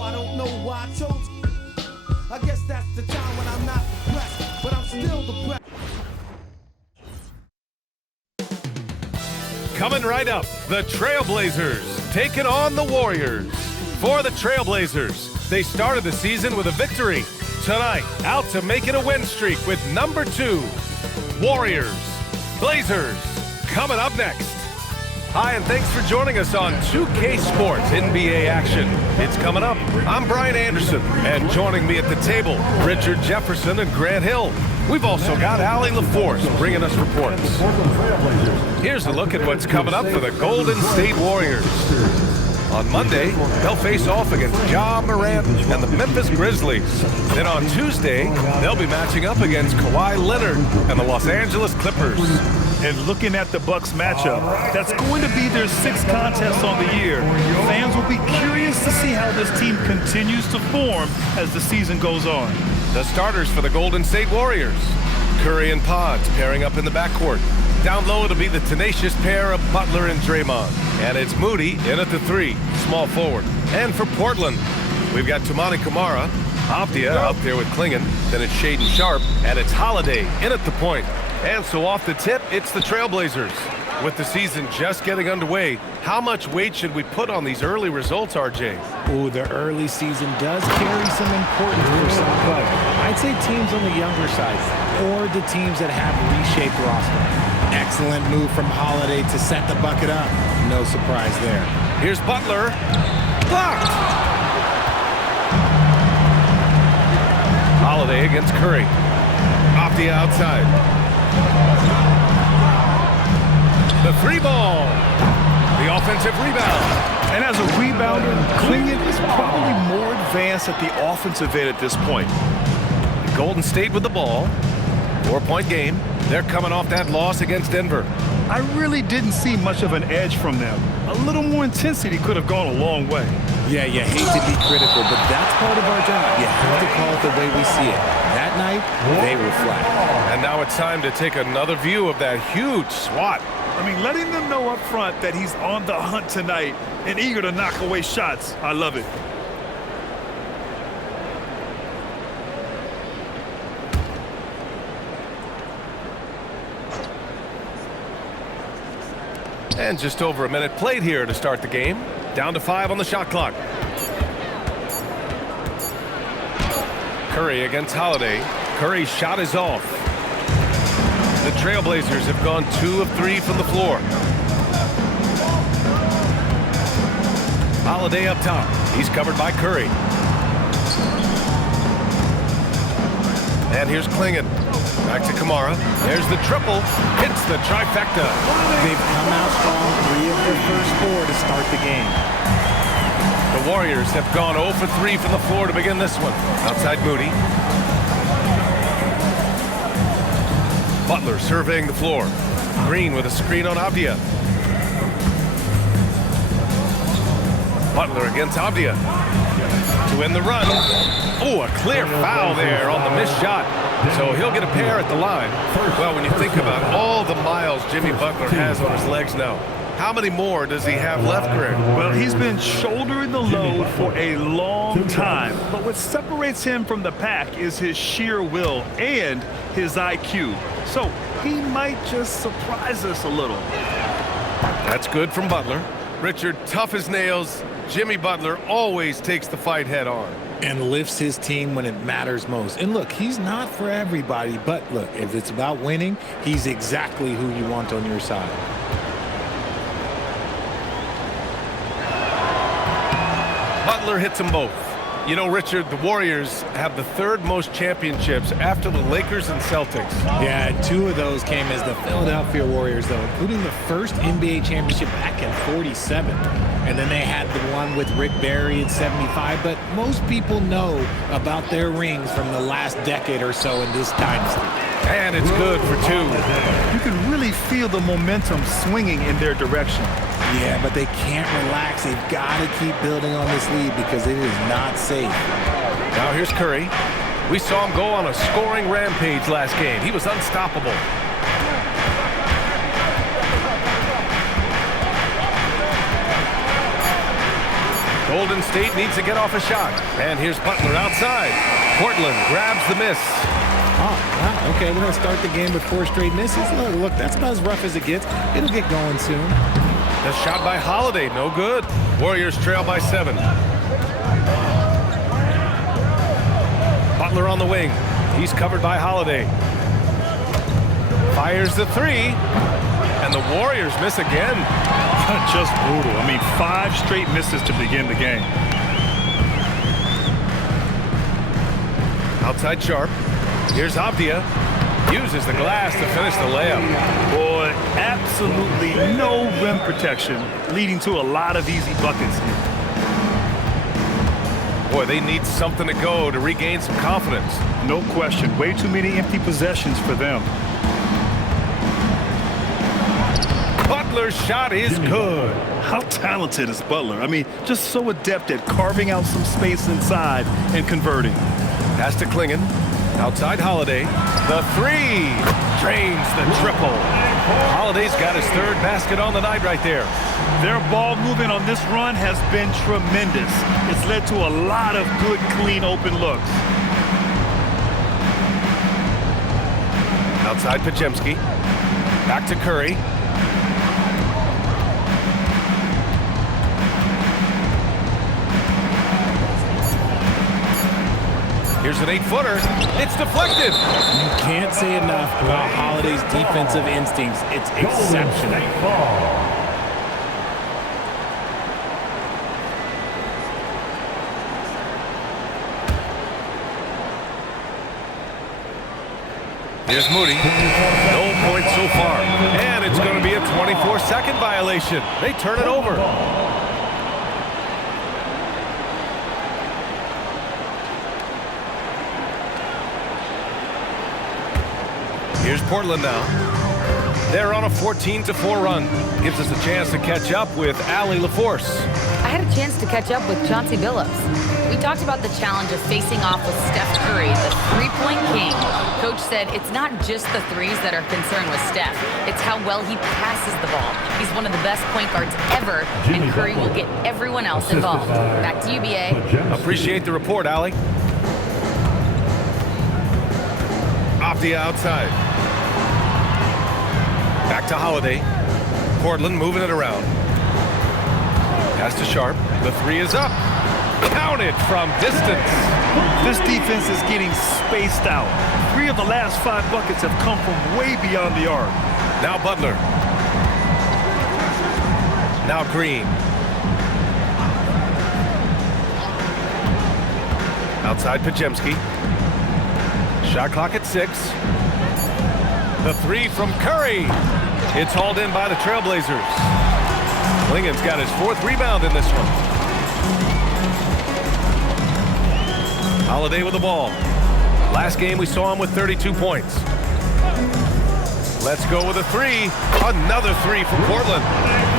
I don't know why I chose. I guess that's the time when I'm not depressed, but I'm still depressed. Coming right up, the Trailblazers taking on the Warriors. For the Trailblazers, they started the season with a victory. Tonight, out to make it a win streak with number 2, Warriors. Blazers, coming up next. Hi, and thanks for joining us on 2K Sports NBA action. It's coming up. I'm Brian Anderson, and joining me at the table, Richard Jefferson and Grant Hill. We've also got Allie LaForce bringing us reports. Here's a look at what's coming up for the Golden State Warriors. On Monday, they'll face off against Ja Morant and the Memphis Grizzlies. Then on Tuesday, they'll be matching up against Kawhi Leonard and the Los Angeles Clippers. And looking at the Bucks matchup, that's going to be their 6th contest on the year. Fans will be curious to see how this team continues to form as the season goes on. The starters for the Golden State Warriors. Curry and Pods pairing up in the backcourt. Down low, it'll be the tenacious pair of Butler and Draymond. And it's Moody in at the 3, small forward. And for Portland, we've got Toumani Camara, Avdija out there with Klingon. Then it's Shaedon Sharpe, and it's Holiday in at the point. And so off the tip, it's the Trailblazers. With the season just getting underway, how much weight should we put on these early results, RJ? Ooh, the early season does carry some importance for some clubs. I'd say teams on the younger side, or the teams that have reshaped roster. Excellent move from Holiday to set the bucket up. No surprise there. Here's Butler. Blocked! Holiday against Curry. Avdija outside. The 3-ball. The offensive rebound. And as a rebounder, Klingon is probably more advanced at the offensive end at this point. Golden State with the ball. 4-point game. They're coming off that loss against Denver. I really didn't see much of an edge from them. A little more intensity could have gone a long way. Yeah, you hate to be critical, but that's part of our job. You have to call it the way we see it. That night, they were flat. And now it's time to take another view of that huge swat. I mean, letting them know up front that he's on the hunt tonight and eager to knock away shots. I love it. And just over a minute played here to start the game. Down to 5 on the shot clock. Curry against Holiday. Curry's shot is off. The Trailblazers have gone 2 of 3 from the floor. Holiday up top. He's covered by Curry. And here's Klingon. Back to Camara. There's the triple. Hits the trifecta. They've come out strong 3 of their first 4 to start the game. The Warriors have gone 0 for 3 from the floor to begin this one. Outside Moody. Butler surveying the floor. Green with a screen on Avdija. Butler against Avdija. To win the run. Oh, a clear foul there on the missed shot. So he'll get a pair at the line. Well, when you think about all the miles Jimmy Butler has on his legs now, how many more does he have left, Greg? Well, he's been shouldering the load for a long time. But what separates him from the pack is his sheer will and his IQ. So he might just surprise us a little. That's good from Butler. Richard, tough as nails. Jimmy Butler always takes the fight head on. And lifts his team when it matters most. And look, he's not for everybody, but look, if it's about winning, he's exactly who you want on your side. Butler hits them both. You know, Richard, the Warriors have the 3rd most championships after the Lakers and Celtics. Yeah, 2 of those came as the Philadelphia Warriors, though, including the first NBA championship back in '47. And then they had the one with Rick Barry in '75. But most people know about their rings from the last decade or so in this dynasty. And it's good for 2. You can really feel the momentum swinging in their direction. Yeah, but they can't relax. They've got to keep building on this lead because it is not safe. Now here's Curry. We saw him go on a scoring rampage last game. He was unstoppable. Golden State needs to get off a shot. And here's Butler outside. Portland grabs the miss. Oh, wow. Okay, we're going to start the game with 4 straight misses. Look, that's about as rough as it gets. It'll get going soon. The shot by Holiday, no good. Warriors trail by 7. Butler on the wing. He's covered by Holiday. Fires the 3. And the Warriors miss again. Just brutal. I mean, 5 straight misses to begin the game. Outside Sharp. Here's Avdia. Uses the glass to finish the layup. Boy, absolutely no rim protection, leading to a lot of easy buckets here. Boy, they need something to go to regain some confidence. No question. Way too many empty possessions for them. Butler's shot is good. How talented is Butler? I mean, just so adept at carving out some space inside and converting. Pass to Klingon. Outside Holiday. The 3. Drains the triple. Holiday's got his 3rd basket on the night right there. Their ball movement on this run has been tremendous. It's led to a lot of good, clean, open looks. Outside Podziemski. Back to Curry. Here's an 8-footer. It's deflected. You can't say enough about Holiday's defensive instincts. It's exceptional. Here's Moody. No points so far. And it's going to be a 24-second violation. They turn it over. Here's Portland now. They're on a 14-4 run. Gives us a chance to catch up with Allie LaForce. I had a chance to catch up with Chauncey Billups. We talked about the challenge of facing off with Steph Curry, the three-point king. Coach said it's not just the threes that are concerned with Steph. It's how well he passes the ball. He's one of the best point guards ever, and Curry will get everyone else involved. Back to you, BA. Appreciate the report, Allie. Avdia outside. Back to Holiday. Portland moving it around. Pass to Sharp. The 3 is up. Counted from distance. This defense is getting spaced out. 3 of the last 5 buckets have come from way beyond the arc. Now Butler. Now Green. Outside Podziemski. Shot clock at 6. The 3 from Curry. It's hauled in by the Trailblazers. Klingon's got his 4th rebound in this one. Holiday with the ball. Last game we saw him with 32 points. Let's go with a 3. Another 3 from Portland.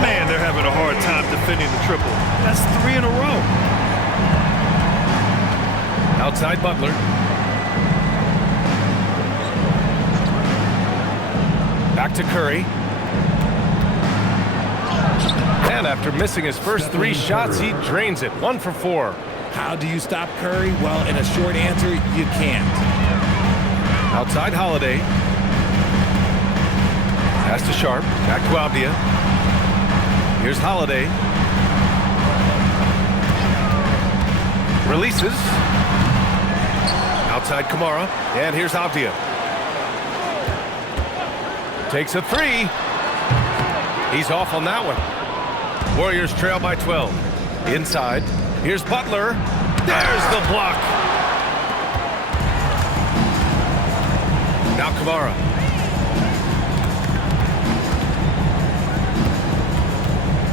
Man, they're having a hard time defending the triple. That's 3 in a row. Outside Butler. Back to Curry. And after missing his first 3 shots, he drains it. 1 for 4. How do you stop Curry? Well, in a short answer, you can't. Outside Holiday. Pass to Sharp. Back to Avdia. Here's Holiday. Releases. Outside Kamara. And here's Avdia. Takes a 3. He's off on that one. Warriors trail by 12. Inside. Here's Butler. There's the block. Now Kamara.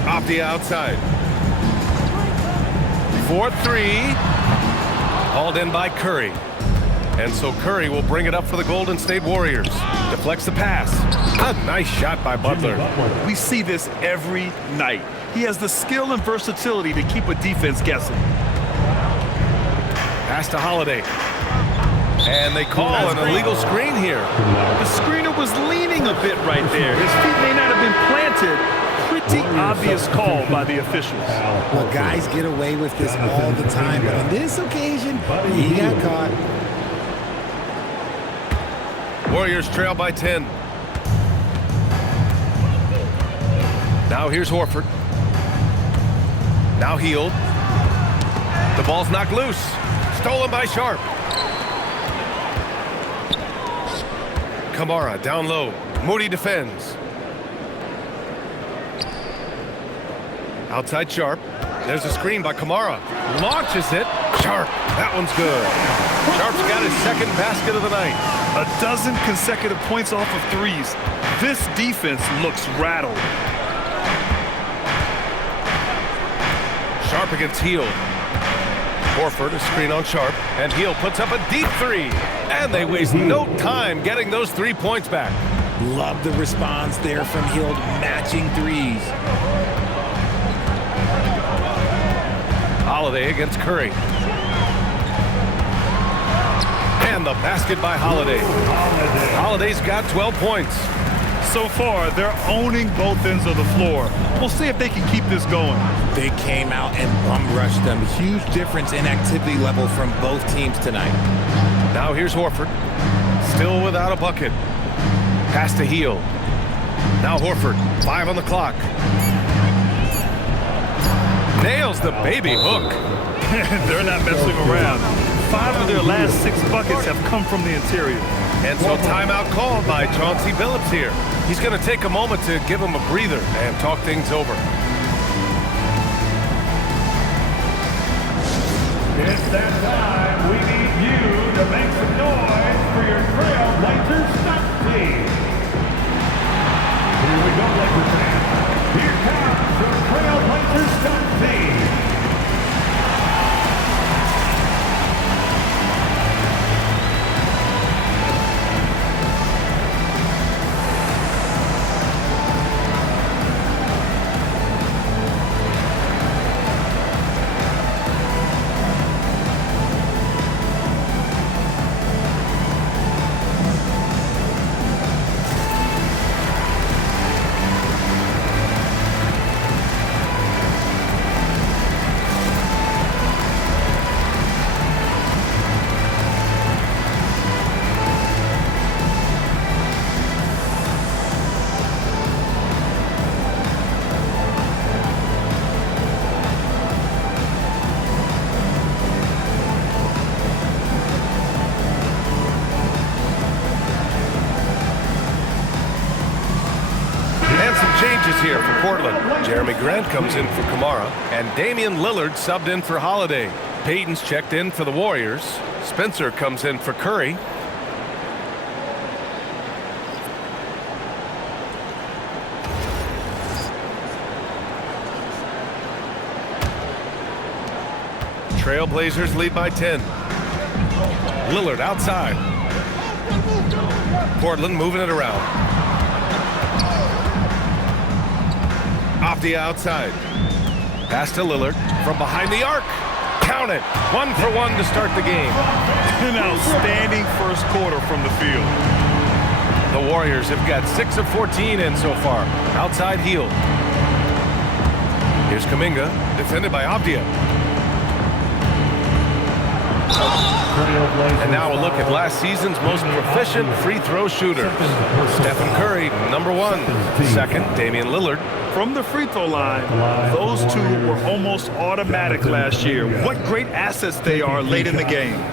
Avdia outside. 4-3. Hauled in by Curry. And so Curry will bring it up for the Golden State Warriors. Deflects the pass. A nice shot by Butler. We see this every night. He has the skill and versatility to keep a defense guessing. Pass to Holiday. And they call an illegal screen here. The screener was leaning a bit right there. His feet may not have been planted pretty obvious call by the officials. Well, guys get away with this all the time, but on this occasion, he got caught. Warriors trail by 10. Now here's Horford. Now Hield. The ball's knocked loose. Stolen by Sharp. Kamara down low. Moody defends. Outside Sharp. There's a screen by Kamara. Launches it. Sharp. That one's good. Sharp's got his second basket of the night. 12 consecutive points off of threes. This defense looks rattled. Sharp against Hield. Horford, a screen on Sharp, and Hield puts up a deep three. And they waste no time getting those 3 points back. Love the response there from Hield, matching threes. Holiday against Curry. And the basket by Holiday. Holiday's got 12 points. So far, they're owning both ends of the floor. We'll see if they can keep this going. They came out and bum rushed them. Huge difference in activity level from both teams tonight. Now here's Horford. Still without a bucket. Pass to Hield. Now Horford. 5 on the clock. Nails the baby hook. They're not messing around. 5 of their last 6 buckets have come from the interior. And so timeout called by Chauncey Billups here. He's going to take a moment to give him a breather and talk things over. It's that time. We need you to make some noise for your Trailblazers stunt team. Here we go, Lakers fans. Here comes the Trailblazers stunt team. Changes here for Portland. Jeremy Grant comes in for Kamara, and Damian Lillard subbed in for Holiday. Payton's checked in for the Warriors. Spencer comes in for Curry. Trailblazers lead by 10. Lillard outside. Portland moving it around. Off the outside. Pass to Lillard from behind the arc. Count it. 1 for 1 to start the game. An outstanding first quarter from the field. The Warriors have got 6 of 14 in so far. Outside Hield. Here's Kuminga, defended by Avdia. And now a look at last season's most proficient free throw shooters. Stephen Curry, number 1. Second, Damian Lillard. From the free throw line, those two were almost automatic last year. What great assets they are late in the game.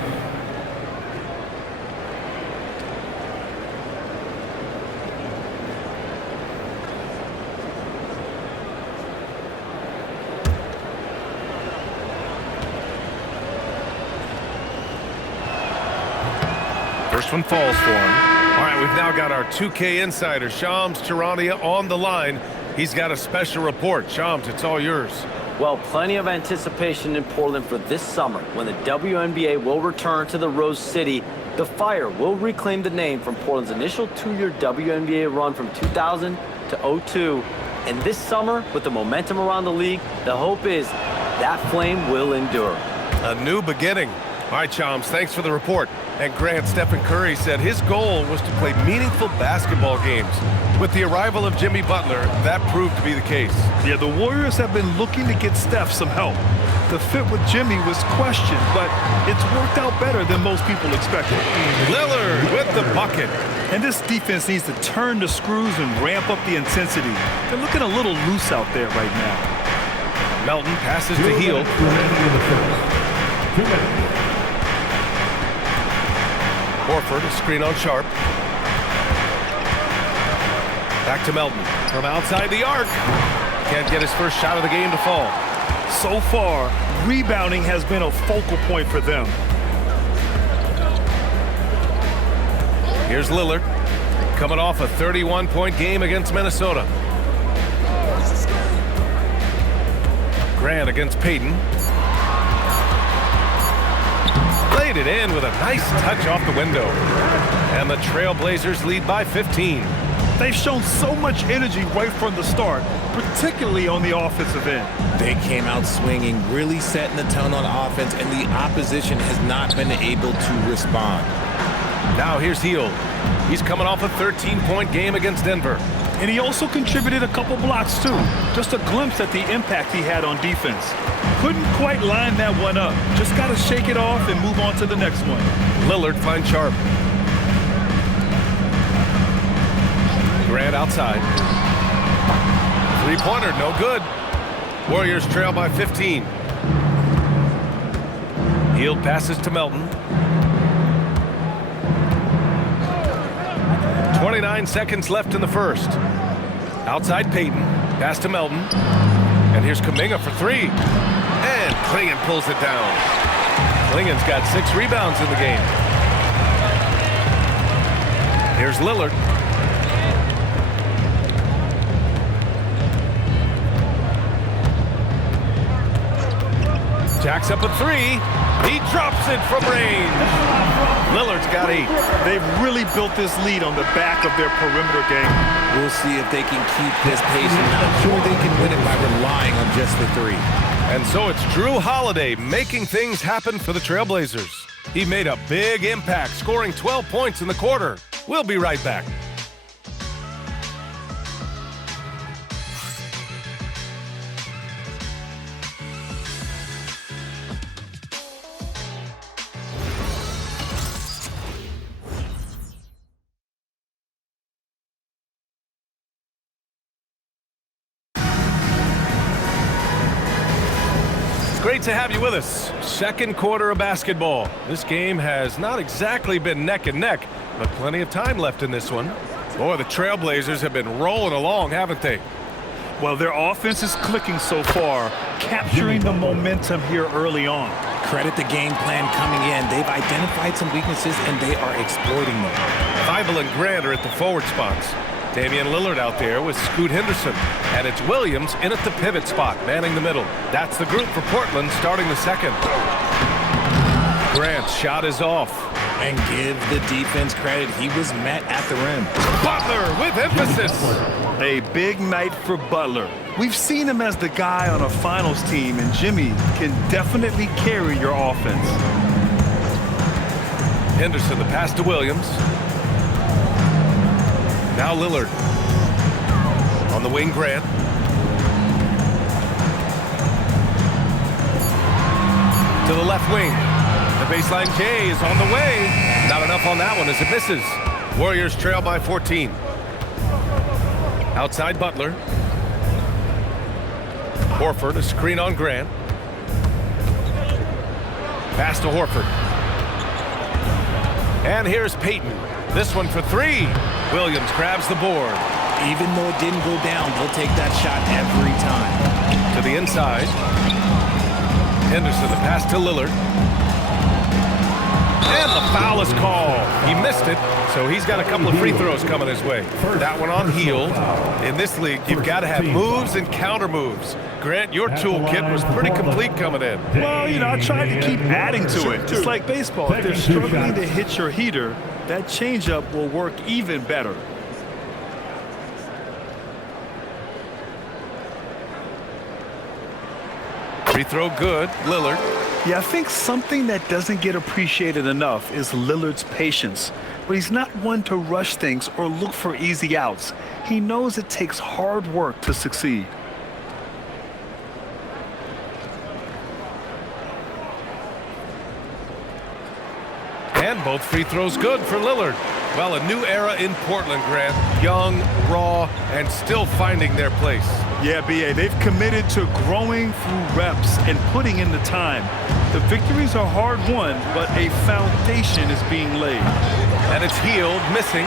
First one falls for him. All right, we've now got our 2K insider, Shams Charania, on the line. He's got a special report. Shams, it's all yours. Well, plenty of anticipation in Portland for this summer when the WNBA will return to the Rose City. The Fire will reclaim the name from Portland's initial 2-year WNBA run from 2000 to 02. And this summer, with the momentum around the league, the hope is that flame will endure. A new beginning. All right, Chums, thanks for the report. And Grant, Stephen Curry said his goal was to play meaningful basketball games. With the arrival of Jimmy Butler, that proved to be the case. Yeah, the Warriors have been looking to get Steph some help. The fit with Jimmy was questioned, but it's worked out better than most people expected. Lillard with the bucket. And this defense needs to turn the screws and ramp up the intensity. They're looking a little loose out there right now. Melton passes to Hield. Horford, a screen on Sharp. Back to Melton from outside the arc. Can't get his first shot of the game to fall. So far, rebounding has been a focal point for them. Here's Lillard, coming off a 31-point game against Minnesota. Grant against Payton. Laid it in with a nice touch off the window. And the Trailblazers lead by 15. They've shown so much energy right from the start, particularly on the offensive end. They came out swinging, really setting the tone on offense, and the opposition has not been able to respond. Now here's Hield. He's coming off a 13-point game against Denver. And he also contributed a couple blocks, too. Just a glimpse at the impact he had on defense. Couldn't quite line that one up. Just got to shake it off and move on to the next one. Lillard finds Sharp. Grant outside. Three-pointer, no good. Warriors trail by 15. Hield passes to Melton. 29 seconds left in the first. Outside Payton. Pass to Melton. And here's Kuminga for three. And Klingon pulls it down. Klingon's got 6 rebounds in the game. Here's Lillard. Jacks up a three. He drops it from range. Lillard's got 8. They've really built this lead on the back of their perimeter game. We'll see if they can keep this pace. I'm not sure they can win it by relying on just the 3. And so it's Drew Holiday making things happen for the Trailblazers. He made a big impact, scoring 12 points in the quarter. We'll be right back. Great to have you with us. Second quarter of basketball. This game has not exactly been neck and neck, but plenty of time left in this one. Boy, the Trailblazers have been rolling along, haven't they? Well, their offense is clicking so far, capturing the momentum here early on. Credit the game plan coming in. They've identified some weaknesses, and they are exploiting them. Thybulle and Grant are at the forward spots. Damian Lillard out there with Scoot Henderson. And it's Williams in at the pivot spot, manning the middle. That's the group for Portland starting the second. Grant's shot is off. And give the defense credit. He was met at the rim. Butler with emphasis. A big night for Butler. We've seen him as the guy on a finals team, and Jimmy can definitely carry your offense. Henderson, the pass to Williams. Now Lillard. On the wing, Grant. To the left wing. The baseline J is on the way. Not enough on that one as it misses. Warriors trail by 14. Outside Butler. Horford, a screen on Grant. Pass to Horford. And here's Payton. This one for 3. Williams grabs the board. Even though it didn't go down, they'll take that shot every time. To the inside. Henderson, the pass to Lillard. And the foul is called. He missed it, so he's got a couple of free throws coming his way. That one on Hield. In this league, you've got to have moves and counter moves. Grant, your toolkit was pretty complete coming in. Well, I tried to keep adding to it. It's like baseball. If they're struggling to hit your heater, that changeup will work even better. Free throw good. Lillard. Yeah, I think something that doesn't get appreciated enough is Lillard's patience. But he's not one to rush things or look for easy outs. He knows it takes hard work to succeed. And both free throws good for Lillard. Well, a new era in Portland, Grant. Young, raw, and still finding their place. Yeah, B.A., they've committed to growing through reps and putting in the time. The victories are hard-won, but a foundation is being laid. And it's Hield missing.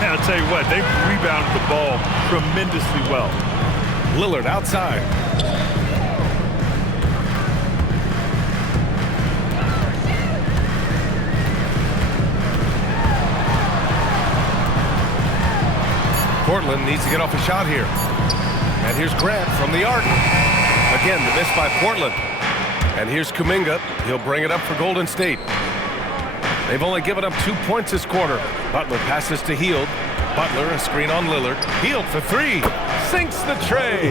I'll tell you what, they've rebounded the ball tremendously well. Lillard outside. Portland needs to get off a shot here. And here's Grant from the arc. Again, the miss by Portland. And here's Kuminga. He'll bring it up for Golden State. They've only given up 2 points this quarter. Butler passes to Hield. Butler, a screen on Lillard. Hield for three. Sinks the tray.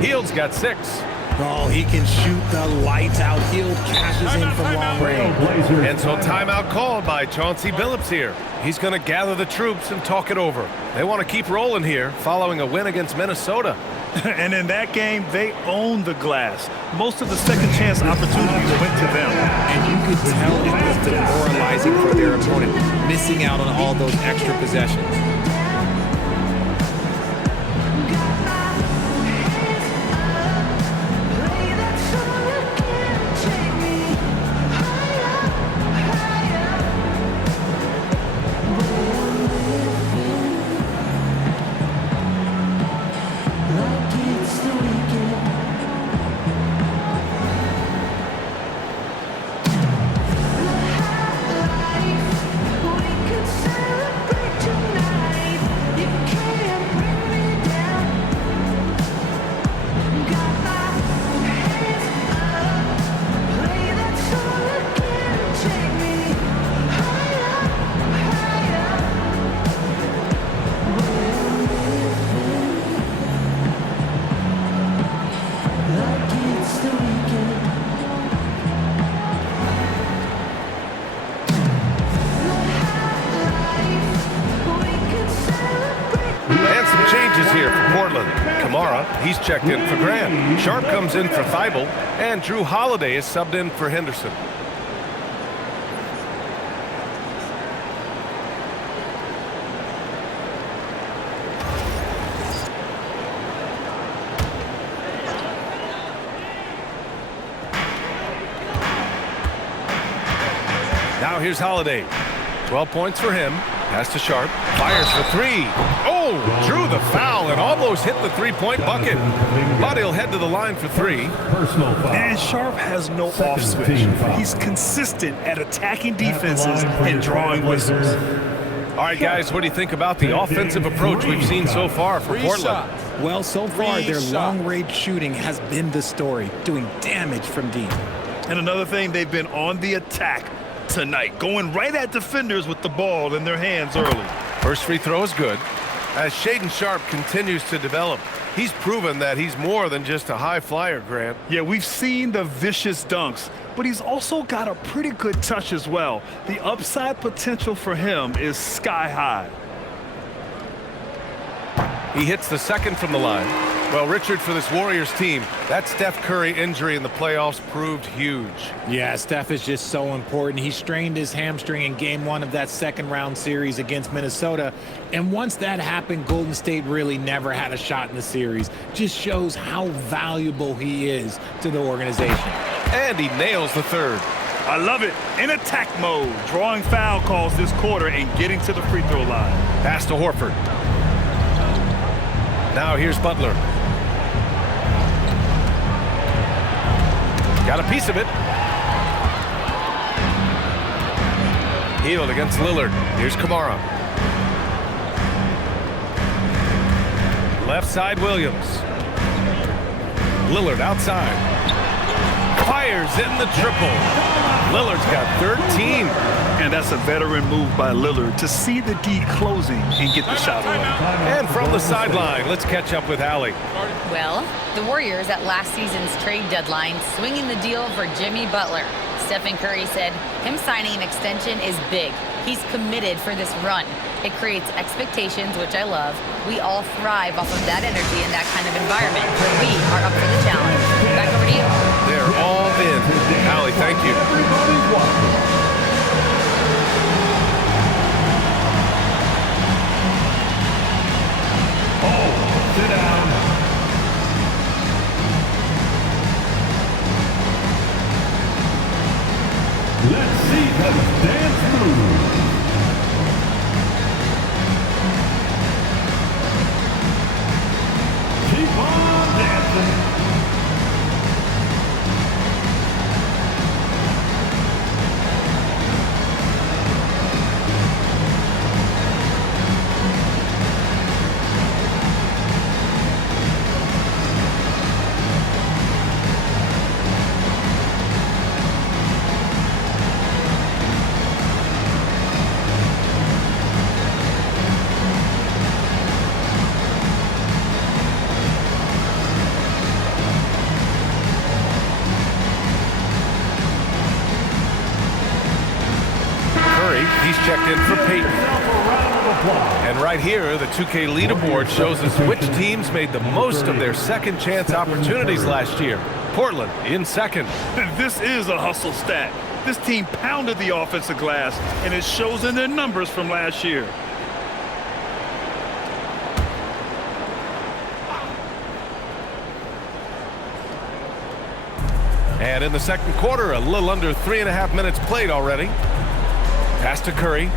Hield's got 6. Oh, he can shoot the lights out. Hield cashes in from long range. And so timeout called by Chauncey Billups here. He's going to gather the troops and talk it over. They want to keep rolling here following a win against Minnesota. And in that game, they owned the glass. Most of the second chance opportunities went to them. And you could tell it was demoralizing for their opponent, missing out on all those extra possessions. Here for Portland. Kamara, he's checked in for Grant. Sharp comes in for Thibault, and Drew Holiday is subbed in for Henderson. Now here's Holiday. 12 points for him. Pass to Sharp. Fires for three. Oh, drew the foul and almost hit the three-point bucket. But he'll head to the line for three. And Sharp has no off switch. He's consistent at attacking defenses and drawing whistles. All right, guys, what do you think about the offensive approach we've seen so far for Portland? Well, so far, their long-range shooting has been the story, doing damage from deep. And another thing, they've been on the attack tonight, going right at defenders with the ball in their hands early. First free throw is good. As Shaedon Sharp continues to develop, he's proven that he's more than just a high flyer, Grant. Yeah, we've seen the vicious dunks, but he's also got a pretty good touch as well. The upside potential for him is sky high. He hits the second from the line. Well, Richard, for this Warriors team, that Steph Curry injury in the playoffs proved huge. Yeah, Steph is just so important. He strained his hamstring in game 1 of that second-round series against Minnesota. And once that happened, Golden State really never had a shot in the series. Just shows how valuable he is to the organization. And he nails the third. I love it. In attack mode, drawing foul calls this quarter and getting to the free throw line. Pass to Horford. Now here's Butler. Got a piece of it. Hield against Lillard. Here's Kamara. Left side, Williams. Lillard outside. Fires in the triple. Lillard's got 13. And that's a veteran move by Lillard to see the D closing and get the shot away. And from the sideline, let's catch up with Allie. Well, the Warriors at last season's trade deadline swinging the deal for Jimmy Butler. Stephen Curry said him signing an extension is big. He's committed for this run. It creates expectations, which I love. We all thrive off of that energy in that kind of environment. We are up for the challenge. Back over to you. They're all in. Allie, thank you. Everybody's watching. Oh, sit down. Let's see the dance move. Keep on dancing. He's checked in for Peyton. And right here, the 2K leaderboard shows us which teams made the most of their second chance opportunities last year. Portland in second. This is a hustle stat. This team pounded the offensive glass, and it shows in their numbers from last year. And in the second quarter, a little under 3.5 minutes played already. Pass to Curry.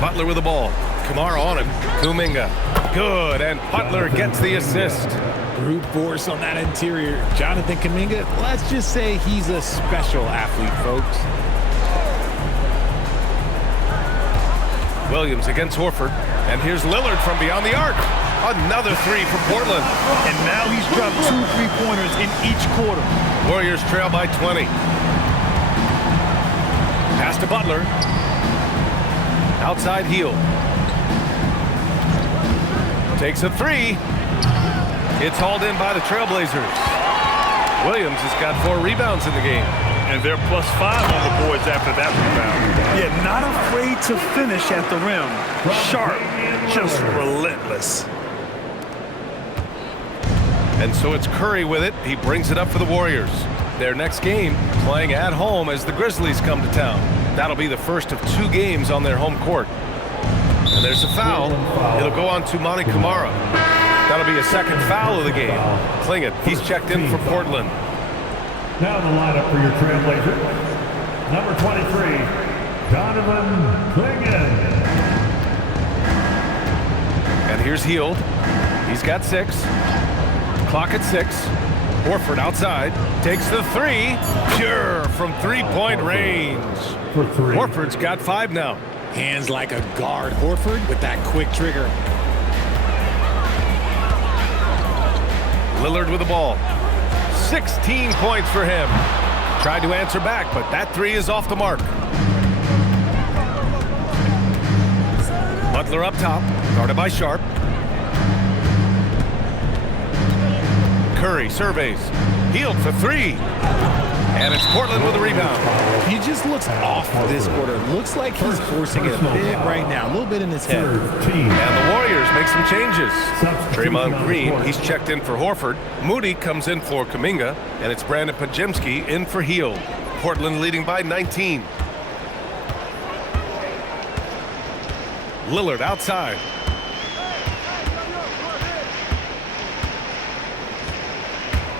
Butler with the ball. Kamara on him. Kuminga. Good, and Butler gets the assist. Brute force on that interior. Jonathan Kuminga, let's just say he's a special athlete, folks. Williams against Horford. And here's Lillard from beyond the arc. Another three for Portland. And now he's dropped 2 3-pointers in each quarter. Warriors trail by 20. Pass to Butler. Outside heel. Takes a three. It's hauled in by the Trailblazers. Williams has got 4 rebounds in the game. And they're +5 on the boards after that rebound. Yeah, not afraid to finish at the rim. Sharp, just relentless. And so it's Curry with it. He brings it up for the Warriors. Their next game playing at home as the Grizzlies come to town. That'll be the first of 2 games on their home court. And there's a foul. It'll go on to Monty Kamara. That'll be a second foul of the game. Klingett, he's checked in for Portland. Now the lineup for your Trailblazers. Number 23, Donovan Klingett. And here's Hield. He's got 6. Clock at 6. Horford outside. Takes the 3. Pure from 3-point range. For 3. Horford's got 5 now. Hands like a guard. Horford with that quick trigger. Lillard with the ball. 16 points for him. Tried to answer back, but that 3 is off the mark. Butler up top, guarded by Sharp. Curry surveys. Hield for 3. And it's Portland with a rebound. He just looks off this quarter. Looks like he's forcing it a bit right now. A little bit in his head. And the Warriors make some changes. Draymond Green, he's checked in for Horford. Moody comes in for Kuminga. And it's Brandon Podziemski in for Hield. Portland leading by 19. Lillard outside.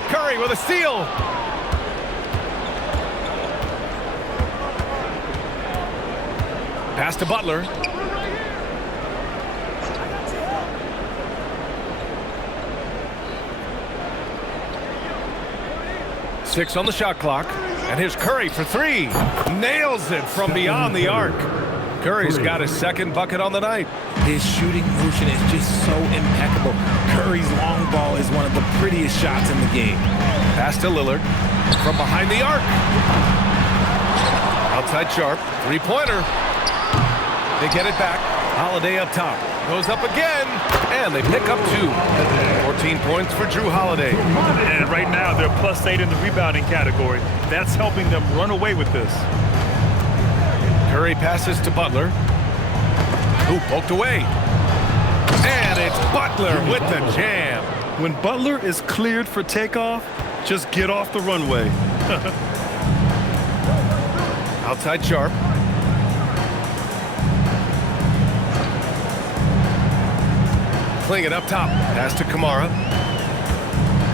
Curry with a steal. Pass to Butler. Six on the shot clock. And here's Curry for 3. Nails it from beyond the arc. Curry's got his second bucket on the night. His shooting motion is just so impeccable. Curry's long ball is one of the prettiest shots in the game. Pass to Lillard from behind the arc. Outside Sharp, three-pointer. They get it back. Holiday up top. Goes up again, and they pick up 2. 14 points for Drew Holiday. And right now, they're +8 in the rebounding category. That's helping them run away with this. Curry passes to Butler, who poked away. And it's Butler with the jam. When Butler is cleared for takeoff, just get off the runway. Outside Sharp. Playing it up top. Pass to Kamara.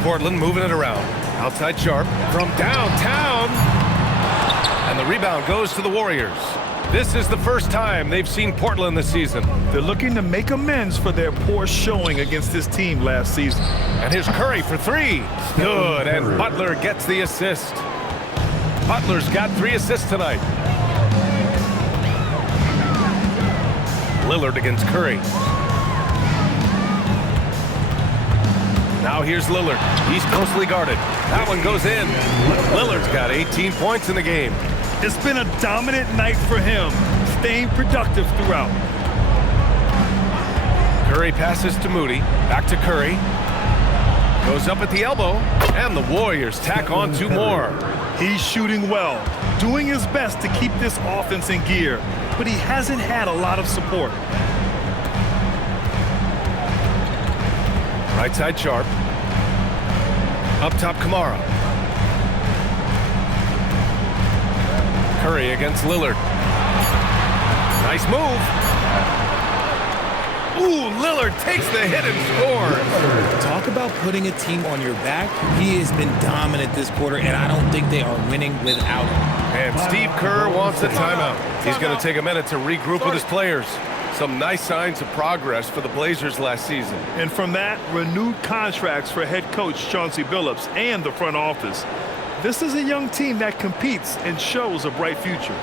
Portland moving it around. Outside Sharp from downtown. And the rebound goes to the Warriors. This is the first time they've seen Portland this season. They're looking to make amends for their poor showing against this team last season. And here's Curry for 3. Good, and Butler gets the assist. Butler's got 3 assists tonight. Lillard against Curry. Now here's Lillard. He's closely guarded. That one goes in. Lillard's got 18 points in the game. It's been a dominant night for him, staying productive throughout. Curry passes to Moody. Back to Curry. Goes up at the elbow. And the Warriors tack on 2 more. He's shooting well, doing his best to keep this offense in gear, but he hasn't had a lot of support. Right side Sharp. Up top Kamara. Curry against Lillard. Nice move. Ooh, Lillard takes the hit and scores. Talk about putting a team on your back. He has been dominant this quarter, and I don't think they are winning without him. And Steve Kerr wants a timeout. He's going to take a minute to regroup with his players. Some nice signs of progress for the Blazers last season. And from that, renewed contracts for head coach Chauncey Billups and the front office. This is a young team that competes and shows a bright future.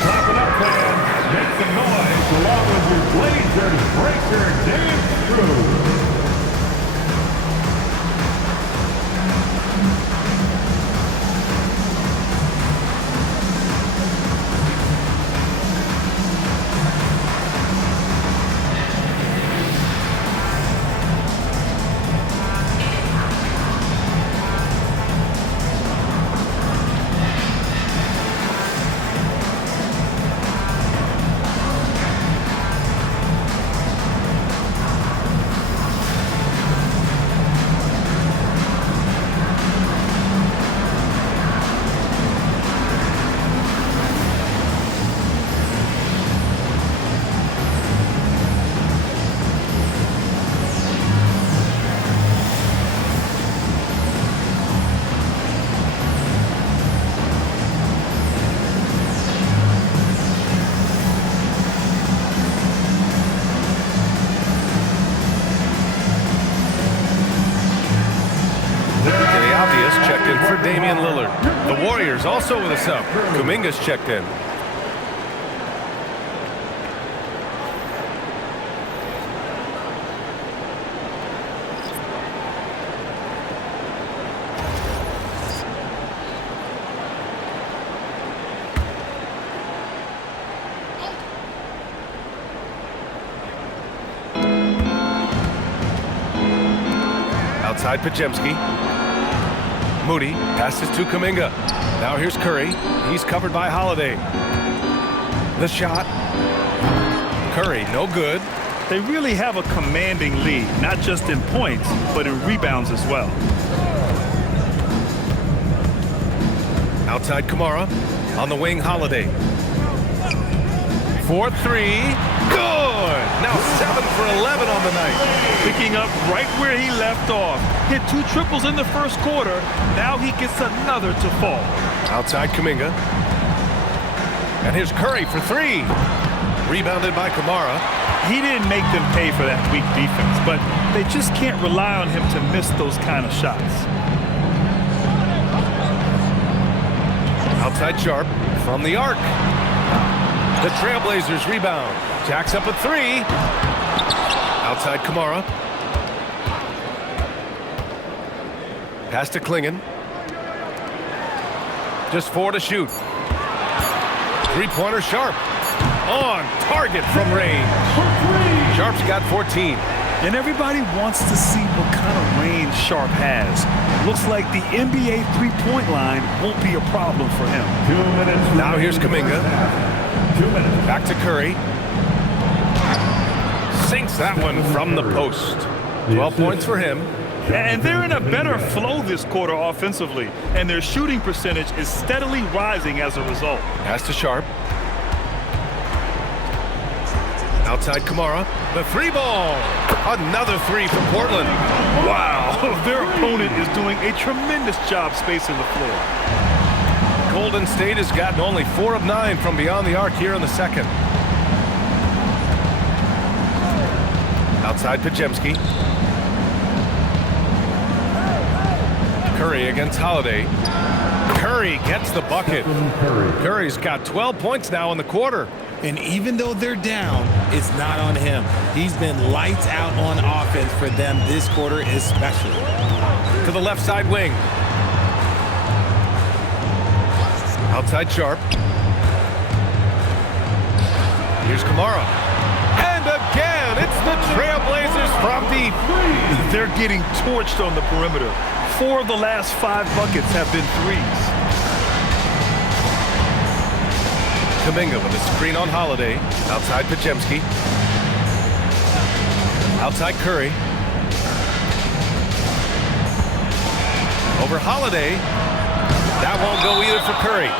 Clap it up, fans. Make some noise along with your Blazers breaker, Dave Drew. Damian Lillard. The Warriors also with a sub. Kuminga's checked in. Outside Podziemski. Moody passes to Kuminga. Now here's Curry. He's covered by Holiday. The shot. Curry, no good. They really have a commanding lead, not just in points, but in rebounds as well. Outside Kamara. On the wing, Holiday. 4-3. Good! Now 7 for 11 on the night. Picking up right where he left off. Hit 2 triples in the first quarter. Now he gets another to fall. Outside Kuminga. And here's Curry for 3. Rebounded by Kamara. He didn't make them pay for that weak defense, but they just can't rely on him to miss those kind of shots. Outside Sharp from the arc. The Trailblazers rebound. Jacks up a 3. Outside Kamara. Pass to Klingen. Just 4 to shoot. Three-pointer Sharp. On target from range. Sharp's got 14. And everybody wants to see what kind of range Sharp has. Looks like the NBA three-point line won't be a problem for him. 2 minutes. Now here's Kuminga. 2 minutes. Back to Curry. Sinks that one from the post. 12 points for him. And they're in a better flow this quarter offensively, and their shooting percentage is steadily rising as a result. Pass to Sharp. Outside Kamara. The three ball. Another three for Portland. Wow, their opponent is doing a tremendous job spacing the floor. Golden State has gotten only 4 of 9 from beyond the arc here in the second. Outside Podziemski. Curry against Holiday. Curry gets the bucket. Curry's got 12 points now in the quarter. And even though they're down, it's not on him. He's been lights out on offense for them this quarter especially. To the left side wing. Outside Sharp. Here's Kamara. And again, it's the Trailblazers from deep. They're getting torched on the perimeter. 4 of the last 5 buckets have been threes. Kuminga with a screen on Holiday. Outside Podziemski. Outside Curry. Over Holiday. That won't go either for Curry.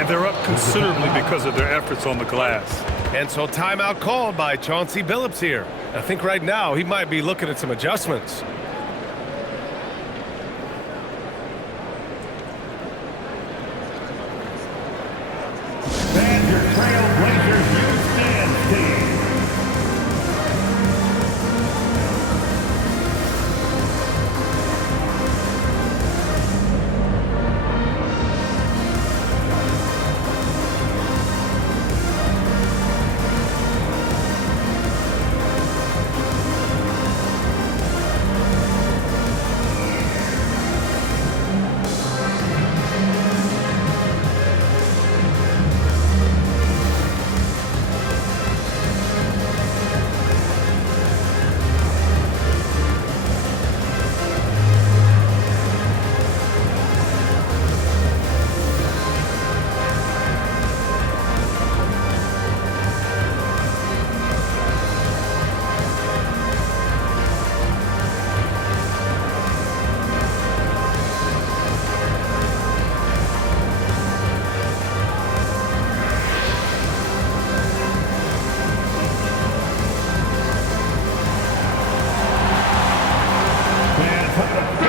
And they're up considerably because of their efforts on the glass. And so timeout called by Chauncey Billups here. I think right now he might be looking at some adjustments. And your Trailblazers youth dance team.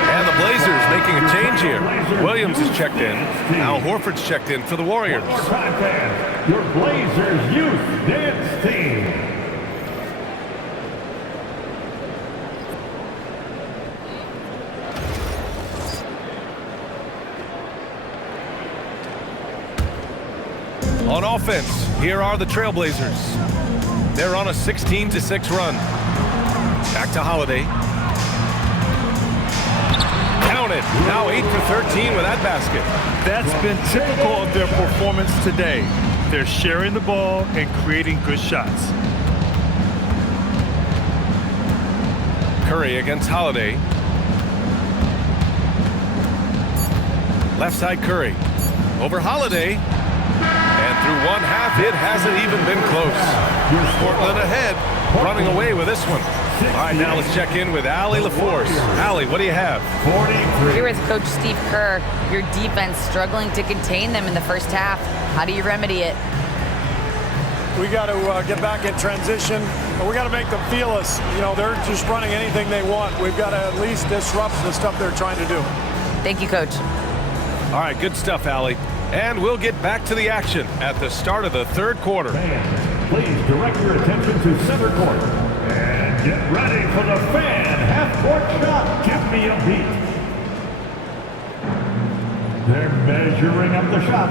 And the Blazers making a change here. Williams is checked in. Al Horford's checked in for the Warriors. One more time, fans. Your Blazers youth dance team. On offense, here are the Trailblazers. They're on a 16-6 run. Back to Holiday. Counted. Now 8 for 13 with that basket. That's been typical of their performance today. They're sharing the ball and creating good shots. Curry against Holiday. Left side Curry. Over Holiday. And through one half, it hasn't even been close. Portland ahead, running away with this one. All right, now let's check in with Allie LaForce. Allie, what do you have? 43. Here is Coach Steve Kerr. Your defense struggling to contain them in the first half. How do you remedy it? We got to get back in transition. We got to make them feel us. You know, they're just running anything they want. We've got to at least disrupt the stuff they're trying to do. Thank you, Coach. All right, good stuff, Allie. And we'll get back to the action at the start of the third quarter. Fans, please direct your attention to center court. And get ready for the fan half-court shot. Give me a beat. They're measuring up the shot.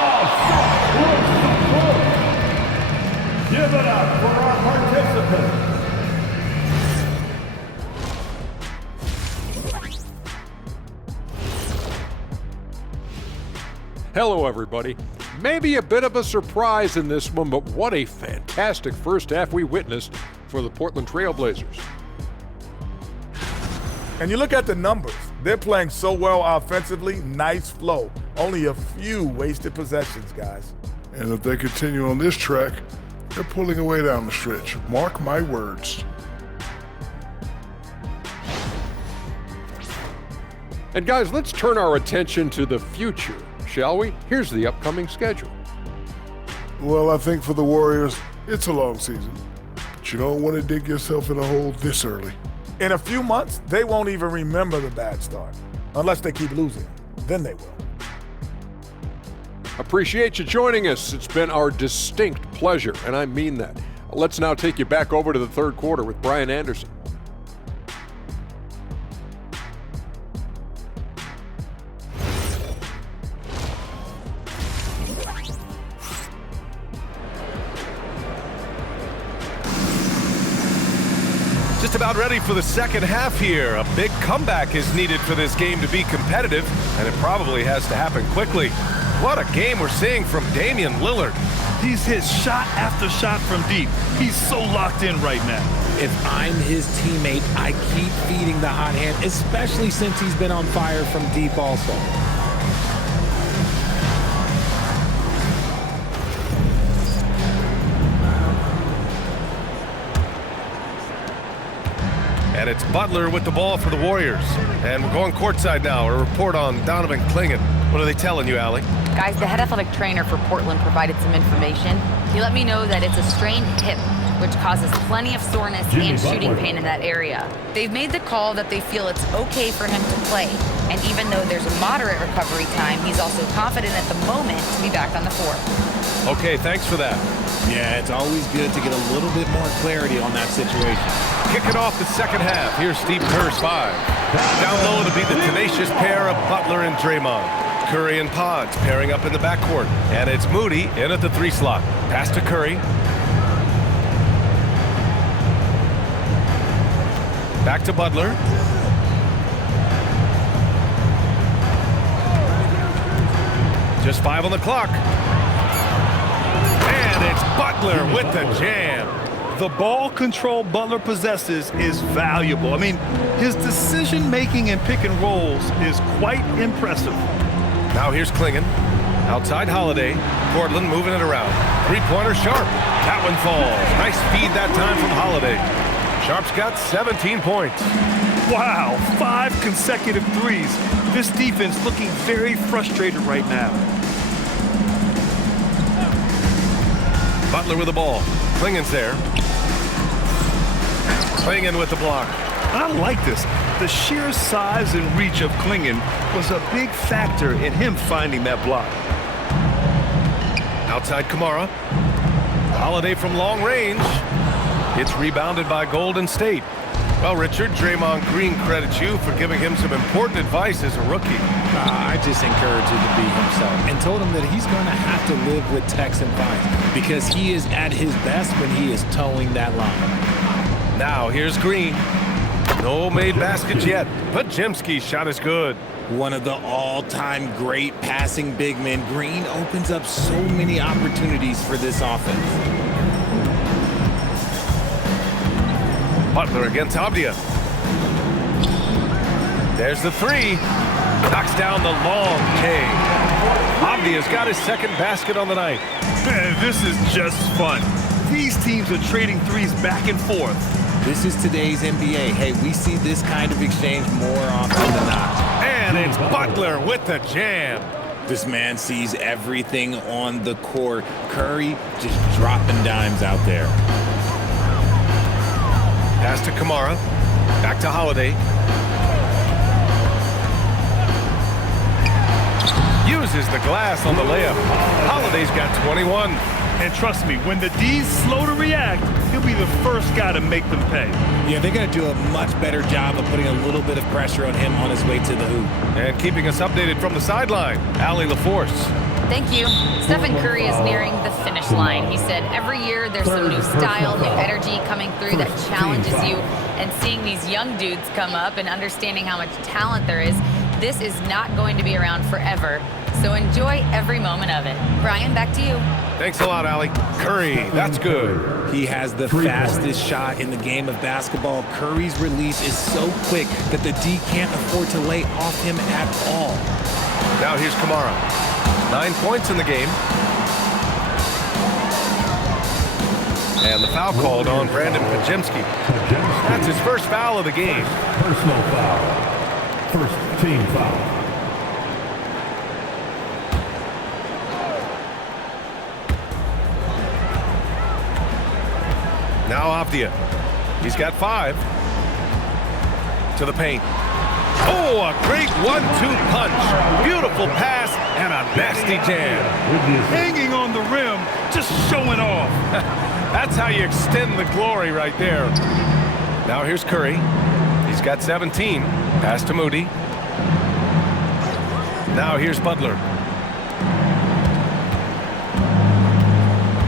Oh, so close, so close. Give it up for our participants. Hello, everybody. Maybe a bit of a surprise in this one, but what a fantastic first half we witnessed for the Portland Trail Blazers. And you look at the numbers. They're playing so well offensively. Nice flow. Only a few wasted possessions, guys. And if they continue on this track, they're pulling away down the stretch. Mark my words. And guys, let's turn our attention to the future, shall we? Here's the upcoming schedule. Well, I think for the Warriors, it's a long season. But you don't want to dig yourself in a hole this early. In a few months, they won't even remember the bad start. Unless they keep losing. Then they will. Appreciate you joining us. It's been our distinct pleasure, and I mean that. Let's now take you back over to the third quarter with Brian Anderson. Just about ready for the second half here. A big comeback is needed for this game to be competitive, and it probably has to happen quickly. What a game we're seeing from Damian Lillard. He's hit shot after shot from deep. He's so locked in right now. If I'm his teammate, I keep feeding the hot hand, especially since he's been on fire from deep also. And it's Butler with the ball for the Warriors. And we're going courtside now. A report on Donovan Clingan. What are they telling you, Allie? Guys, the head athletic trainer for Portland provided some information. He let me know that it's a strained hip, which causes plenty of soreness and shooting pain in that area. They've made the call that they feel it's okay for him to play. And even though there's a moderate recovery time, he's also confident at the moment to be back on the court. Okay, thanks for that. Yeah, it's always good to get a little bit more clarity on that situation. Kicking off the second half, here's Steve Kerr's 5. Down low to be the tenacious pair of Butler and Draymond. Curry and Pods pairing up in the backcourt. And it's Moody in at the 3 slot. Pass to Curry. Back to Butler. Just 5 on the clock. And it's Butler with the jam. The ball control Butler possesses is valuable. I mean, his decision-making in pick and rolls is quite impressive. Now here's Clingan. Outside Holiday. Portland moving it around. Three-pointer Sharp. That one falls. Nice feed that time from Holiday. Sharp's got 17 points. Wow, 5 consecutive threes. This defense looking very frustrated right now. Butler with the ball. Clingan's there. Clingan with the block. I like this. The sheer size and reach of Clingan was a big factor in him finding that block. Outside Kamara. Holiday from long range. It's rebounded by Golden State. Well, Richard, Draymond Green credits you for giving him some important advice as a rookie. I just encouraged him to be himself and told him that he's going to have to live with Texan vibes because he is at his best when he is towing that line. Now here's Green. No made baskets yet, but Jemski's shot is good. One of the all-time great passing big men, Green opens up so many opportunities for this offense. Butler against Avdia. There's the 3. Knocks down the long K. Avdia's got his second basket on the night. Man, this is just fun. These teams are trading threes back and forth. This is today's NBA. Hey, we see this kind of exchange more often than not. And it's Butler with the jam. This man sees everything on the court. Curry just dropping dimes out there. Pass to Kamara. Back to Holiday. Uses the glass on the layup. Holiday's got 21. And trust me, when the D's slow to react, he'll be the first guy to make them pay. Yeah, they're going to do a much better job of putting a little bit of pressure on him on his way to the hoop. And keeping us updated from the sideline, Allie LaForce. Thank you. Stephen Curry is nearing the finish line. He said every year there's some new style, new energy coming through that challenges you. And seeing these young dudes come up and understanding how much talent there is, This is not going to be around forever, so enjoy every moment of it. Brian, back to you. Thanks a lot, Allie. Curry, that's good. He has the fastest shot in the game of basketball. Curry's release is so quick that the D can't afford to lay off him at all. Now here's Kamara. 9 points in the game. And the foul called on Brandon Podziemski. That's his first foul of the game. Personal foul. First team foul. Now Avdia. He's got 5. To the paint. Oh, a great 1-2 punch. Beautiful pass and a nasty jam. Hanging on the rim, just showing off. That's how you extend the glory right there. Now here's Curry. He's got 17. Pass to Moody. Now here's Butler.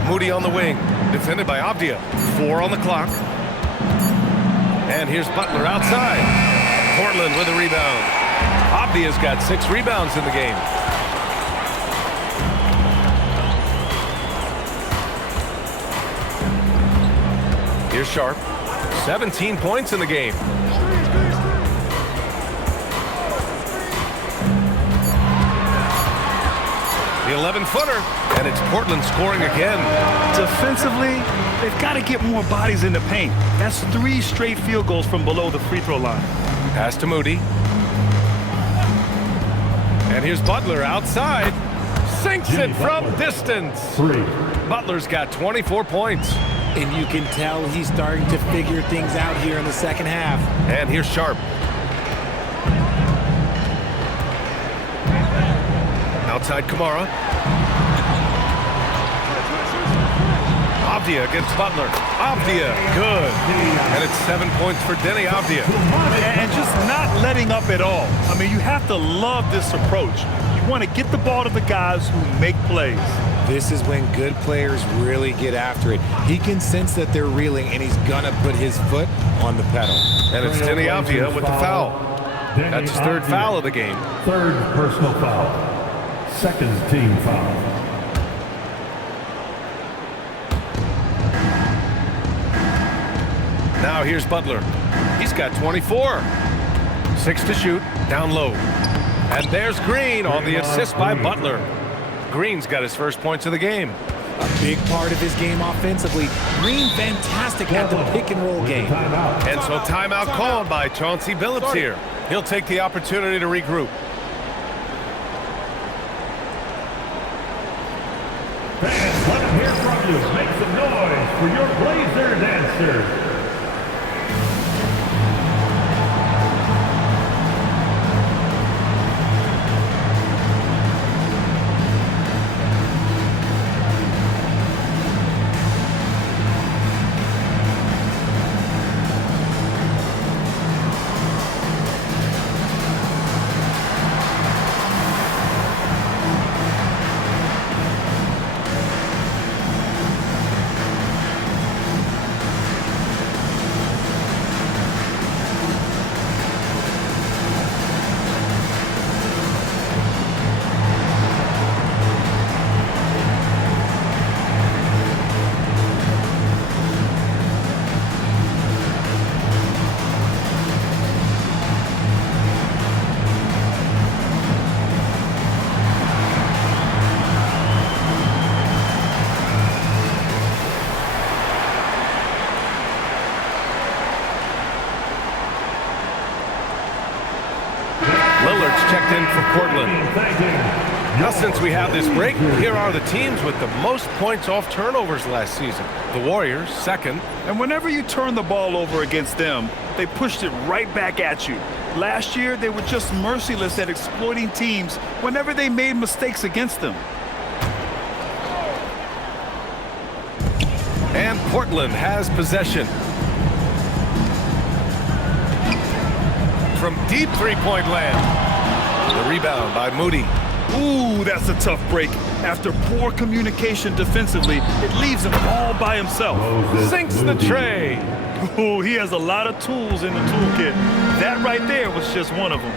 Moody on the wing. Defended by Avdia. 4 on the clock. And here's Butler outside. Portland with a rebound. Avdia's got 6 rebounds in the game. Here's Sharp. 17 points in the game. The 11-footer, and it's Portland scoring again. Defensively, they've got to get more bodies in the paint. That's 3 straight field goals from below the free throw line. Pass to Moody. And here's Butler outside. Sinks it from distance. 3. Butler's got 24 points. And you can tell he's starting to figure things out here in the second half. And here's Sharp. Outside Kamara. Avdia against Butler. Avdia, good. And it's 7 points for Denny Avdia. And just not letting up at all. I mean, you have to love this approach. You want to get the ball to the guys who make plays. This is when good players really get after it. He can sense that they're reeling, and he's going to put his foot on the pedal. And it's Denny Avdia with the foul. That's his 3rd foul of the game. 3rd personal foul. 2nd team foul. Now here's Butler. He's got 24. 6 to shoot, down low. And there's Green on the assist by Butler. Green's got his first points of the game. A big part of his game offensively. Green fantastic at the pick and roll game. And so timeout called by Chauncey Billups here. He'll take the opportunity to regroup. Fans, let them hear from you. Make some noise for your Blazer dancers. Checked in for Portland. Now, since we have this break, here are the teams with the most points off turnovers last season. The Warriors, 2nd. And whenever you turn the ball over against them, they pushed it right back at you. Last year, they were just merciless at exploiting teams whenever they made mistakes against them. And Portland has possession. From deep three-point land. The rebound by Moody. Ooh, that's a tough break. After poor communication defensively, it leaves him all by himself. Sinks the tray. Ooh, he has a lot of tools in the toolkit. That right there was just one of them.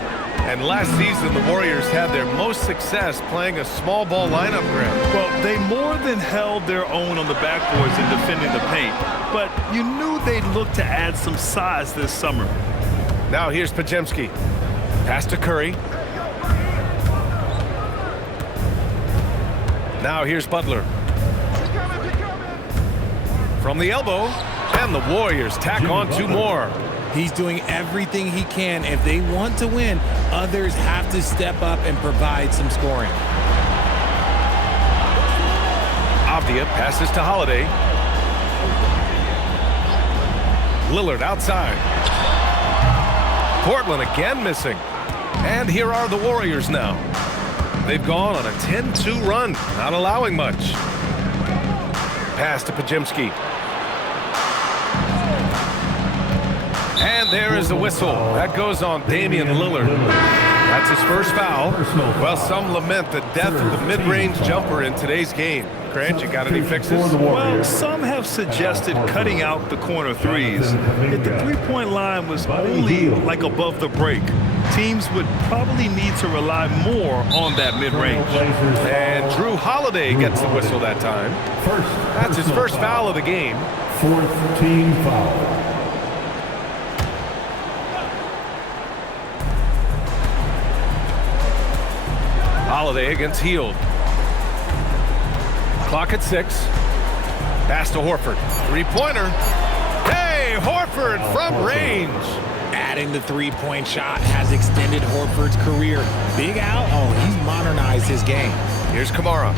And last season, the Warriors had their most success playing a small ball lineup, Grant. Well, they more than held their own on the backboards in defending the paint. But you knew they'd look to add some size this summer. Now here's Podziemski. Pass to Curry. Now here's Butler. From the elbow, and the Warriors tack on 2 more. He's doing everything he can. If they want to win, others have to step up and provide some scoring. Avdia passes to Holiday. Lillard outside. Portland again missing. And here are the Warriors now. They've gone on a 10-2 run, not allowing much. Pass to Podziemski. And there is the whistle. That goes on Damian Lillard. That's his first foul. Well, some lament the death of the mid-range jumper in today's game. Grant, you got any fixes? Well, some have suggested cutting out the corner threes. If the three-point line was only like above the break, teams would probably need to rely more on that mid-range. And Drew Holiday gets the whistle that time. That's his first foul of the game. 4th team foul. Holiday against Hield. Clock at 6. Pass to Horford. 3-pointer. Hey, Horford from range. Adding the three-point shot has extended Horford's career. Big Al, he's modernized his game. Here's Kamara.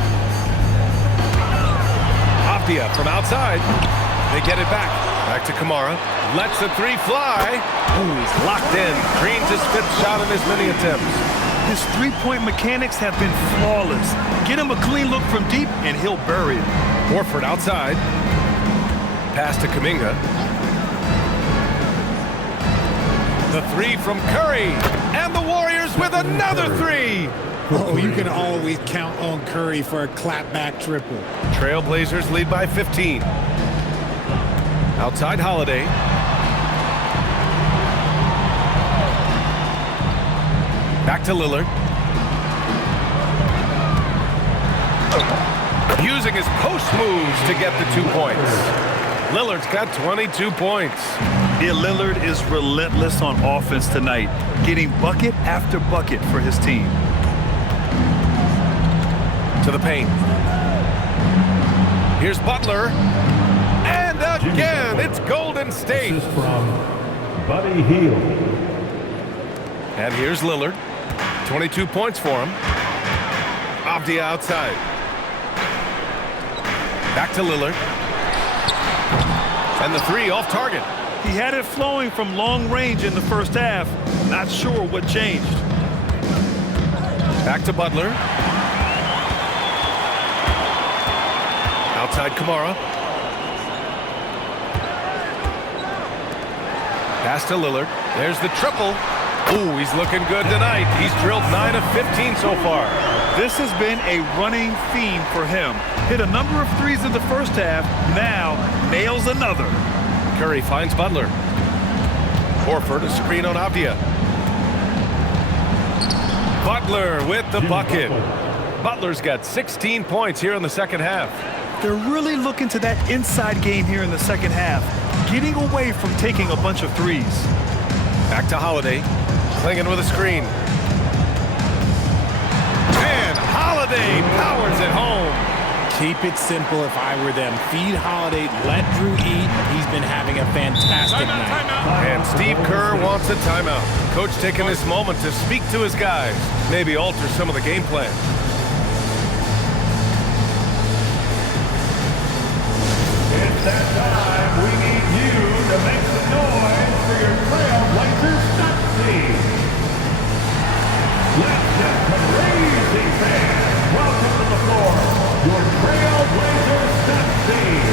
Avdia from outside. They get it back. Back to Kamara. Lets the 3 fly. Ooh, he's locked in. Green's his 5th shot in as many attempts. His three-point mechanics have been flawless. Get him a clean look from deep, and he'll bury it. Horford outside. Pass to Kuminga. The 3 from Curry. And the Warriors with another 3. Oh, you can always count on Curry for a clapback triple. Trailblazers lead by 15. Outside Holiday. Back to Lillard. Using his post moves to get the 2 points. Lillard's got 22 points. Yeah, Lillard is relentless on offense tonight, getting bucket after bucket for his team. To the paint. Here's Butler. And again, it's Golden State. This is from Buddy Hield. And here's Lillard. 22 points for him. Avdia outside. Back to Lillard. And the 3 off target. He had it flowing from long range in the first half. Not sure what changed. Back to Butler. Outside Kamara. Pass to Lillard. There's the triple. Ooh, he's looking good tonight. He's drilled 9 of 15 so far. This has been a running theme for him. Hit a number of threes in the first half. Now nails another. Curry finds Butler. Horford, a screen on Avdia. Butler with the bucket. Butler's got 16 points here in the second half. They're really looking to that inside game here in the second half, getting away from taking a bunch of threes. Back to Holiday. Clinging with a screen. And Holiday powers it home. Keep it simple if I were them. Feed Holiday, let Drew eat. He's been having a fantastic night. And Steve Kerr wants a timeout. Coach taking this moment to speak to his guys. Maybe alter some of the game plan. It's that time. We need you to make some noise for your Trailblazers stat team. Let's get crazy fans. Welcome to the floor. Your Trailblazers stat team.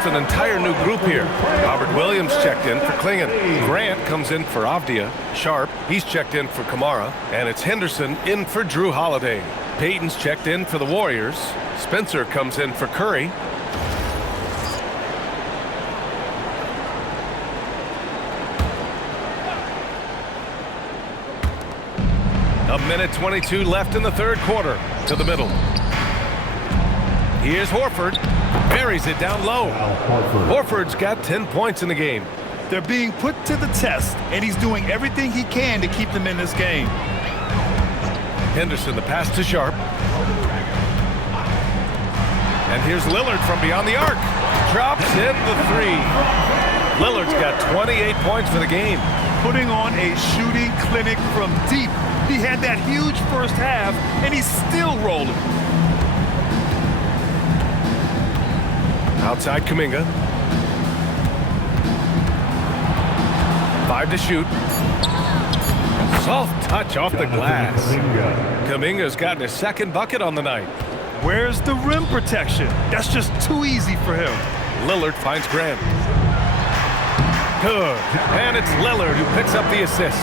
almost an entire new group here. Robert Williams checked in for Klingon. Grant comes in for Avdia. Sharp, he's checked in for Kamara. And it's Henderson in for Drew Holiday. Payton's checked in for the Warriors. Spencer comes in for Curry. A minute 22 left in the third quarter. To the middle. Here's Horford. Buries it down low. Horford's got 10 points in the game. They're being put to the test, and he's doing everything he can to keep them in this game. Henderson, the pass to Sharp. And here's Lillard from beyond the arc. Drops in the three. Lillard's got 28 points for the game. Putting on a shooting clinic from deep. He had that huge first half, and he's still rolling. Outside Kuminga. 5 to shoot. Soft touch off the glass. Kuminga's gotten his second bucket on the night. Where's the rim protection? That's just too easy for him. Lillard finds Grant. Good. And it's Lillard who picks up the assist.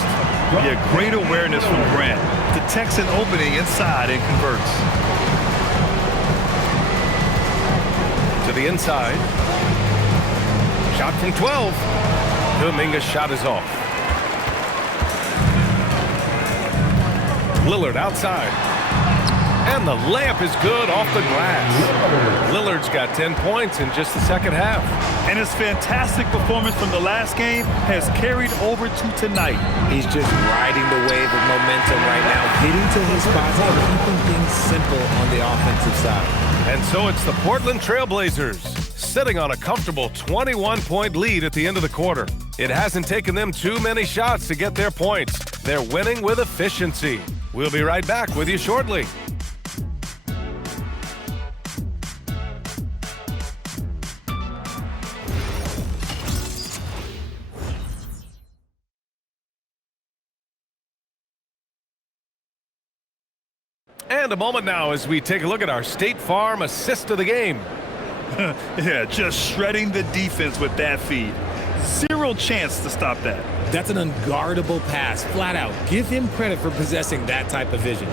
Yeah, great awareness from Grant. Detects an opening inside and converts. To the inside. Shot from 12. Kuminga's shot is off. Lillard outside. And the layup is good off the glass. Lillard's got 10 points in just the second half. And his fantastic performance from the last game has carried over to tonight. He's just riding the wave of momentum right now, getting to his spots and keeping things simple on the offensive side. And so it's the Portland Trailblazers sitting on a comfortable 21-point lead at the end of the quarter. It hasn't taken them too many shots to get their points. They're winning with efficiency. We'll be right back with you shortly. And a moment now as we take a look at our State Farm assist of the game. Yeah, just shredding the defense with that feed. Zero chance to stop that. That's an unguardable pass, flat out. Give him credit for possessing that type of vision.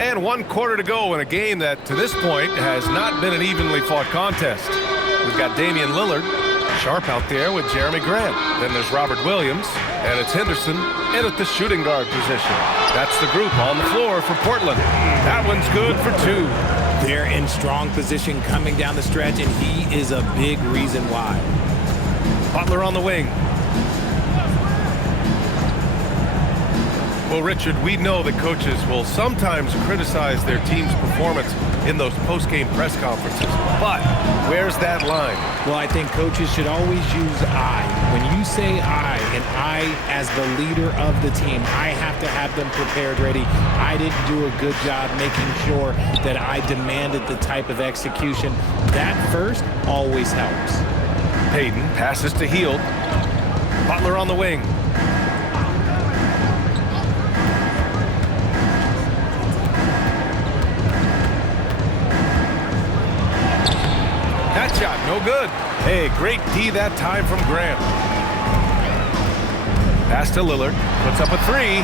And 1 quarter to go in a game that, to this point, has not been an evenly fought contest. We've got Damian Lillard, Sharp out there with Jeremy Grant. Then there's Robert Williams, and it's Henderson in at the shooting guard position. That's the group on the floor for Portland. That one's good for 2. They're in strong position coming down the stretch, and he is a big reason why. Butler on the wing. Well, Richard, we know that coaches will sometimes criticize their team's performance in those post-game press conferences. But where's that line? Well, I think coaches should always use I. When you say I, and I as the leader of the team, I have to have them prepared ready. I didn't do a good job making sure that I demanded the type of execution. That first always helps. Payton passes to Hield. Butler on the wing. That shot, no good. Hey, great D that time from Grant. Pass to Lillard, puts up a 3.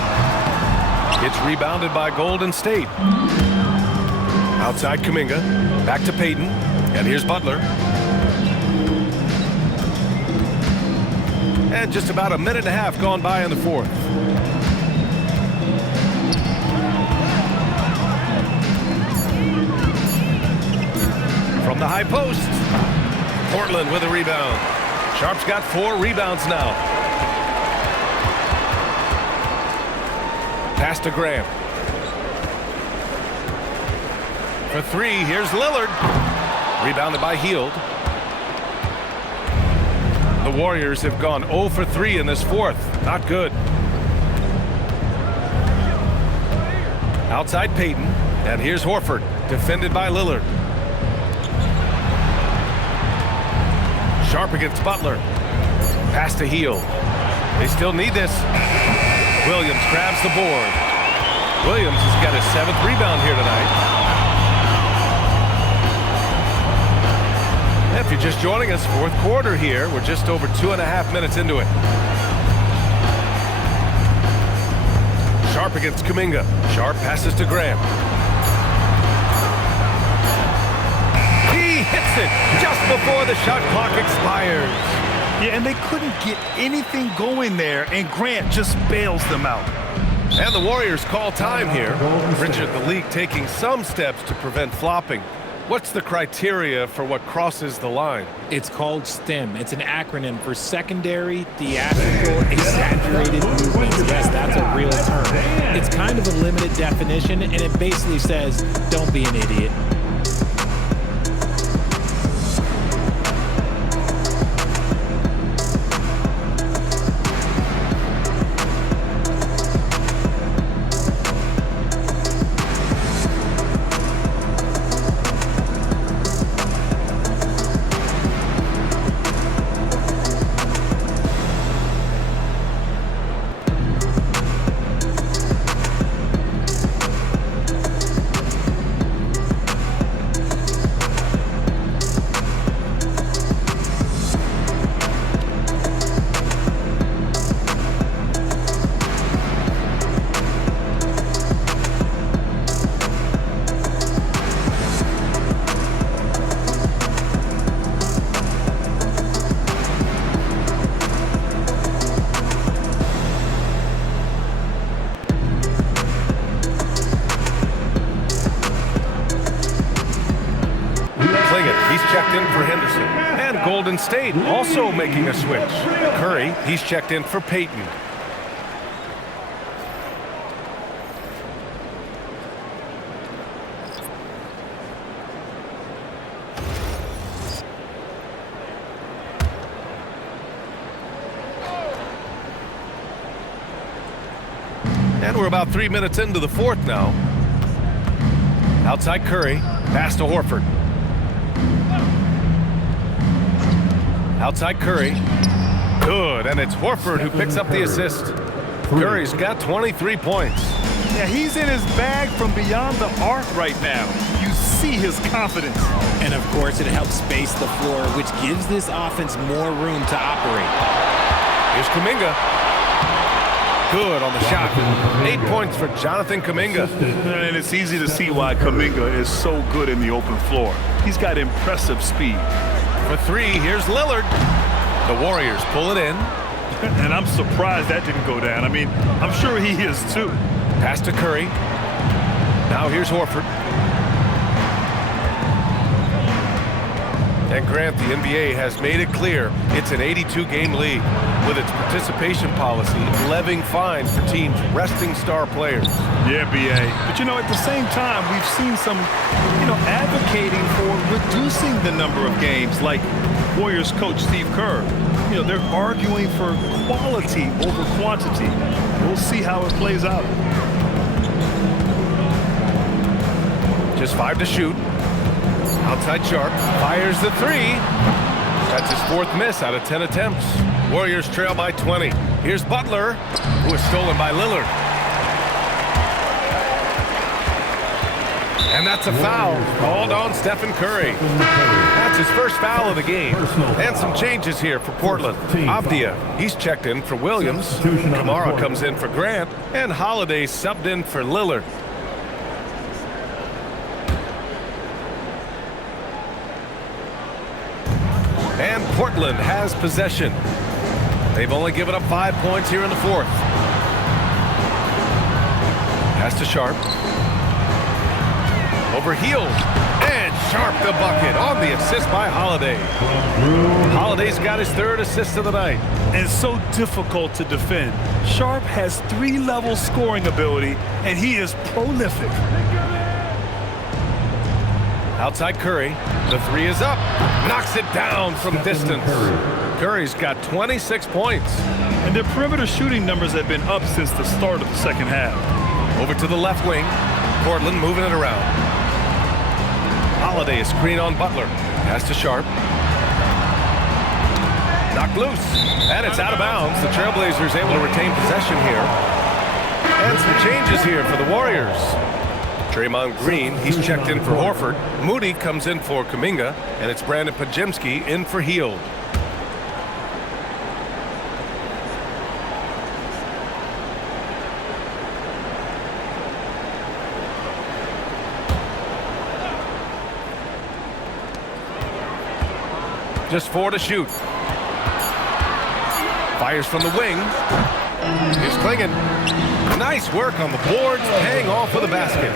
It's rebounded by Golden State. Outside Kuminga, back to Payton, and here's Butler. And just about a minute and a half gone by in the fourth. From the high post, Portland with a rebound. Sharp's got 4 rebounds now. Pass to Graham. For 3, here's Lillard. Rebounded by Hield. The Warriors have gone 0 for 3 in this fourth. Not good. Outside Payton, and here's Horford, defended by Lillard. Sharp against Butler. Pass to Hield. They still need this. Williams grabs the board. Williams has got his 7th rebound here tonight. If you're just joining us, fourth quarter here. We're just over 2.5 minutes into it. Sharp against Kuminga. Sharp passes to Graham. He hits it just before the shot clock expires. Yeah, and they couldn't get anything going there, and Grant just bails them out. And the Warriors call time here. Richard, the league taking some steps to prevent flopping. What's the criteria for what crosses the line? It's called STEM. It's an acronym for secondary, theatrical, exaggerated movements. Yes, that's a real term. It's kind of a limited definition, and it basically says, don't be an idiot. Checked in for Henderson. And Golden State also making a switch. Curry, he's checked in for Payton. And we're about 3 minutes into the fourth now. Outside Curry, pass to Horford. Outside Curry. Good, and it's Horford who picks up the assist. Curry's got 23 points. Yeah, he's in his bag from beyond the arc right now. You see his confidence. And of course, it helps space the floor, which gives this offense more room to operate. Here's Kuminga. Good on the shot. 8 points for Jonathan Kuminga. And it's easy to see why Kuminga is so good in the open floor. He's got impressive speed. For three, here's Lillard. The Warriors pull it in. And I'm surprised that didn't go down. I mean, I'm sure he is too. Pass to Curry. Now here's Horford. And Grant, the NBA has made it clear it's an 82-game league with its participation policy levying fines for teams resting star players. Yeah, B.A. But, at the same time, we've seen some, advocating for reducing the number of games, like Warriors coach Steve Kerr. They're arguing for quality over quantity. We'll see how it plays out. Just 5 to shoot. Outside Sharp, fires the three. That's his fourth miss out of 10 attempts. Warriors trail by 20. Here's Butler, who is stolen by Lillard. And that's a foul called on Stephen Curry. That's his first foul of the game. And some changes here for Portland. Avdia, he's checked in for Williams. Kamara comes in for Grant. And Holiday subbed in for Lillard. And Portland has possession. They've only given up 5 points here in the fourth. Pass to Sharp. Over Hield. And Sharp the bucket on the assist by Holiday. Holiday's got his third assist of the night. And so difficult to defend. Sharp has 3-level scoring ability, and he is prolific. Outside Curry. The three is up. Knocks it down from distance. Curry's got 26 points. And their perimeter shooting numbers have been up since the start of the second half. Over to the left wing. Portland moving it around. Holiday is screen on Butler. Pass to Sharp. Knocked loose. And it's out of bounds. The Trailblazers able to retain possession here. And some changes here for the Warriors. Draymond Green, he's checked in for Horford. Moody comes in for Kuminga, and it's Brandon Podziemski in for Hield. Just 4 to shoot. Fires from the wing. Here's Klingon. Nice work on the boards, paying off with a basket.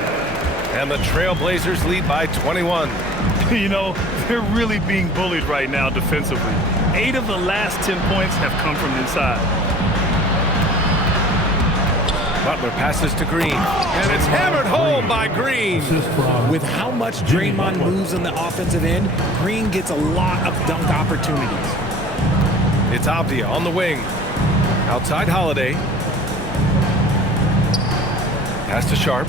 And the Trailblazers lead by 21. You know, they're really being bullied right now defensively. 8 of the last 10 points have come from inside. Butler passes to Green, and it's hammered home by Green. With how much Draymond moves on the offensive end, Green gets a lot of dunk opportunities. It's Avdia on the wing. Outside Holiday. Pass to Sharp.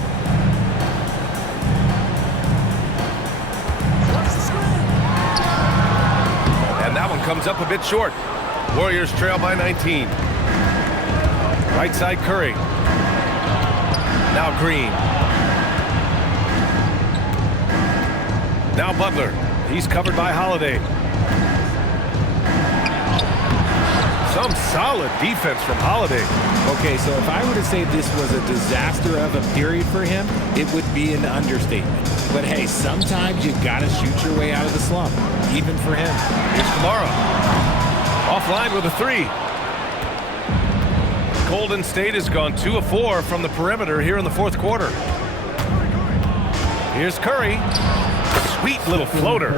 And that one comes up a bit short. Warriors trail by 19. Right side Curry. Now Green. Now Butler. He's covered by Holiday. Some solid defense from Holiday. Okay, so if I were to say this was a disaster of a period for him, it would be an understatement. But hey, sometimes you gotta shoot your way out of the slump, even for him. Here's Kamara. Offline with a 3. Golden State has gone 2 of 4 from the perimeter here in the fourth quarter. Here's Curry. Sweet little floater.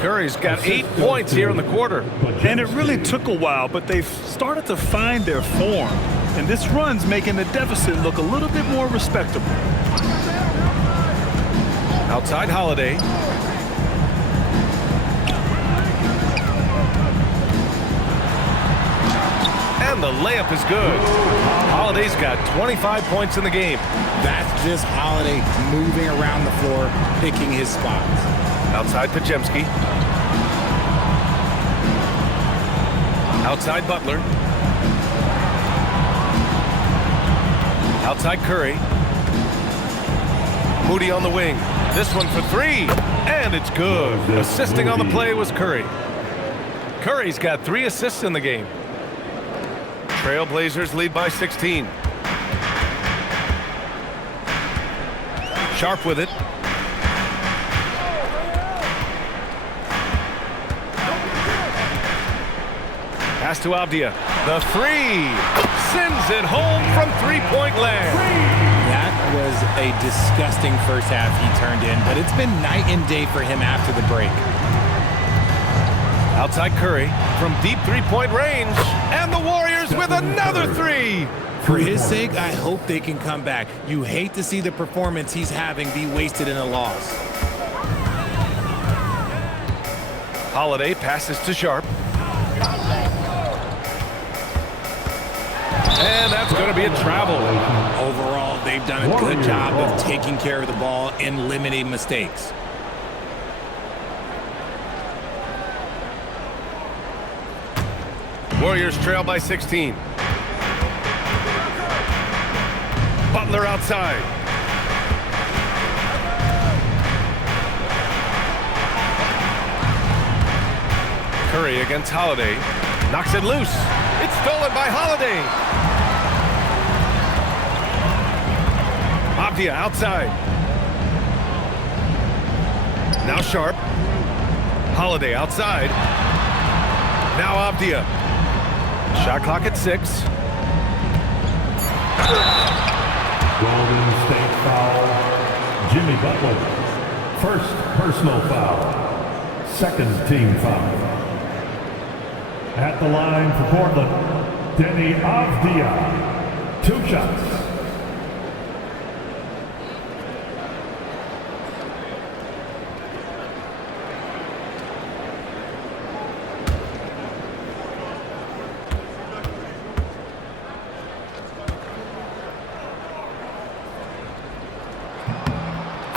Curry's got 8 points here in the quarter. And it really took a while, but they've started to find their form. And this run's making the deficit look a little bit more respectable. Outside Holiday. And the layup is good. Holiday's got 25 points in the game. That's just Holiday moving around the floor, picking his spots. Outside Podziemski. Outside Butler. Outside Curry. Moody on the wing. This one for 3. And it's good. Assisting on the play was Curry. Curry's got 3 assists in the game. Trailblazers lead by 16. Sharp with it. Pass to Avdia. The 3. Sends it home from three-point land. That was a disgusting first half he turned in, but it's been night and day for him after the break. Outside Curry from deep three-point range. And the Warriors with another 3. For his sake, I hope they can come back. You hate to see the performance he's having be wasted in a loss. Holiday passes to Sharp. And that's going to be a travel. Overall, they've done a good job of taking care of the ball and limiting mistakes. Warriors trail by 16. Butler outside. Curry against Holiday. Knocks it loose. It's stolen by Holiday. Avdia outside. Now Sharp. Holiday outside. Now Avdia. Shot clock at 6. Golden State foul. Jimmy Butler. First personal foul. Second team foul. At the line for Portland, Deni Avdia. 2 shots.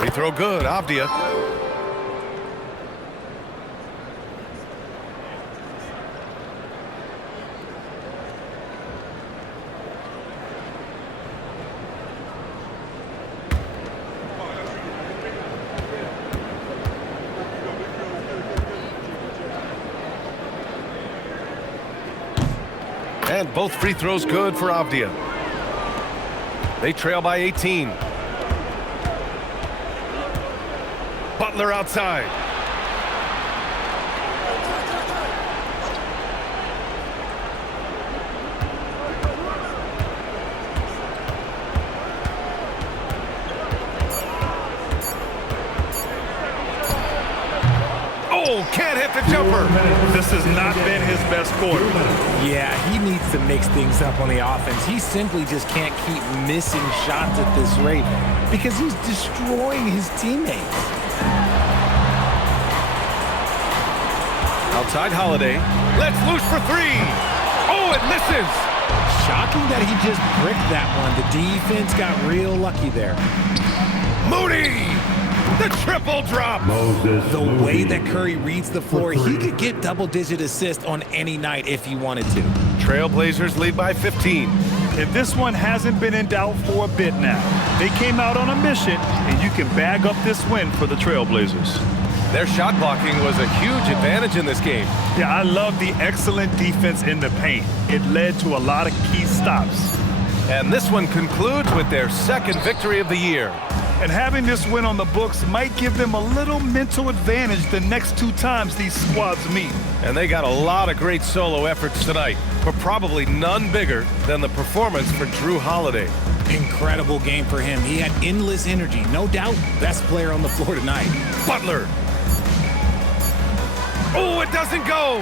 They throw good, Avdia. And both free throws good for Avdia. They trail by 18. Butler outside. Oh, can't hit the jumper. This has not been his best quarter. Yeah, he needs to mix things up on the offense. He simply just can't keep missing shots at this rate because he's destroying his teammates. Outside Holiday. Let's loose for three. Oh, it misses. Shocking that he just bricked that one. The defense got real lucky there. Moody. The triple drop. The way that Curry reads the floor, he could get double-digit assists on any night if he wanted to. Trailblazers lead by 15. And this one hasn't been in doubt for a bit now. They came out on a mission, and you can bag up this win for the Trailblazers. Their shot blocking was a huge advantage in this game. Yeah, I love the excellent defense in the paint. It led to a lot of key stops. And this one concludes with their second victory of the year. And having this win on the books might give them a little mental advantage the next two times these squads meet. And they got a lot of great solo efforts tonight, but probably none bigger than the performance for Jrue Holiday. Incredible game for him. He had endless energy. No doubt, best player on the floor tonight. Butler. Oh, it doesn't go.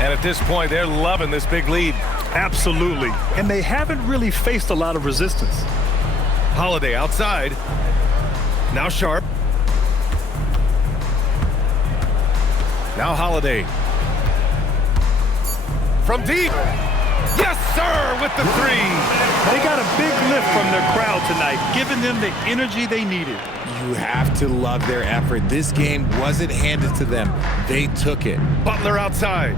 And at this point, they're loving this big lead. Absolutely. And they haven't really faced a lot of resistance. Holiday outside. Now Sharp. Now Holiday. From deep. Yes, sir, with the three. They got a big lift from their crowd tonight, giving them the energy they needed. You have to love their effort. This game wasn't handed to them. They took it. Butler outside.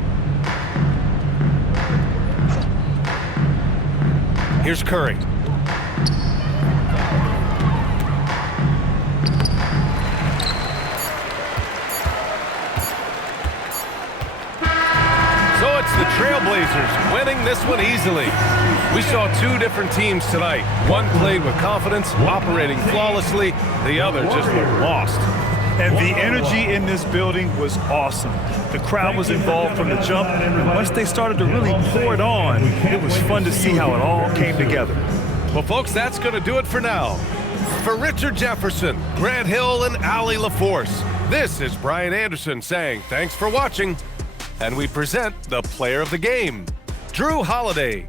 Here's Curry. So it's the Trailblazers winning this one easily. We saw two different teams tonight. One played with confidence, operating flawlessly. The other just looked lost. And the energy in this building was awesome. The crowd was involved from the jump, and once they started to really pour it on, it was fun to see how it all came together. Well, folks, that's going to do it for now. For Richard Jefferson, Grant Hill, and Allie LaForce, this is Brian Anderson saying thanks for watching. And we present the player of the game, Jrue Holiday.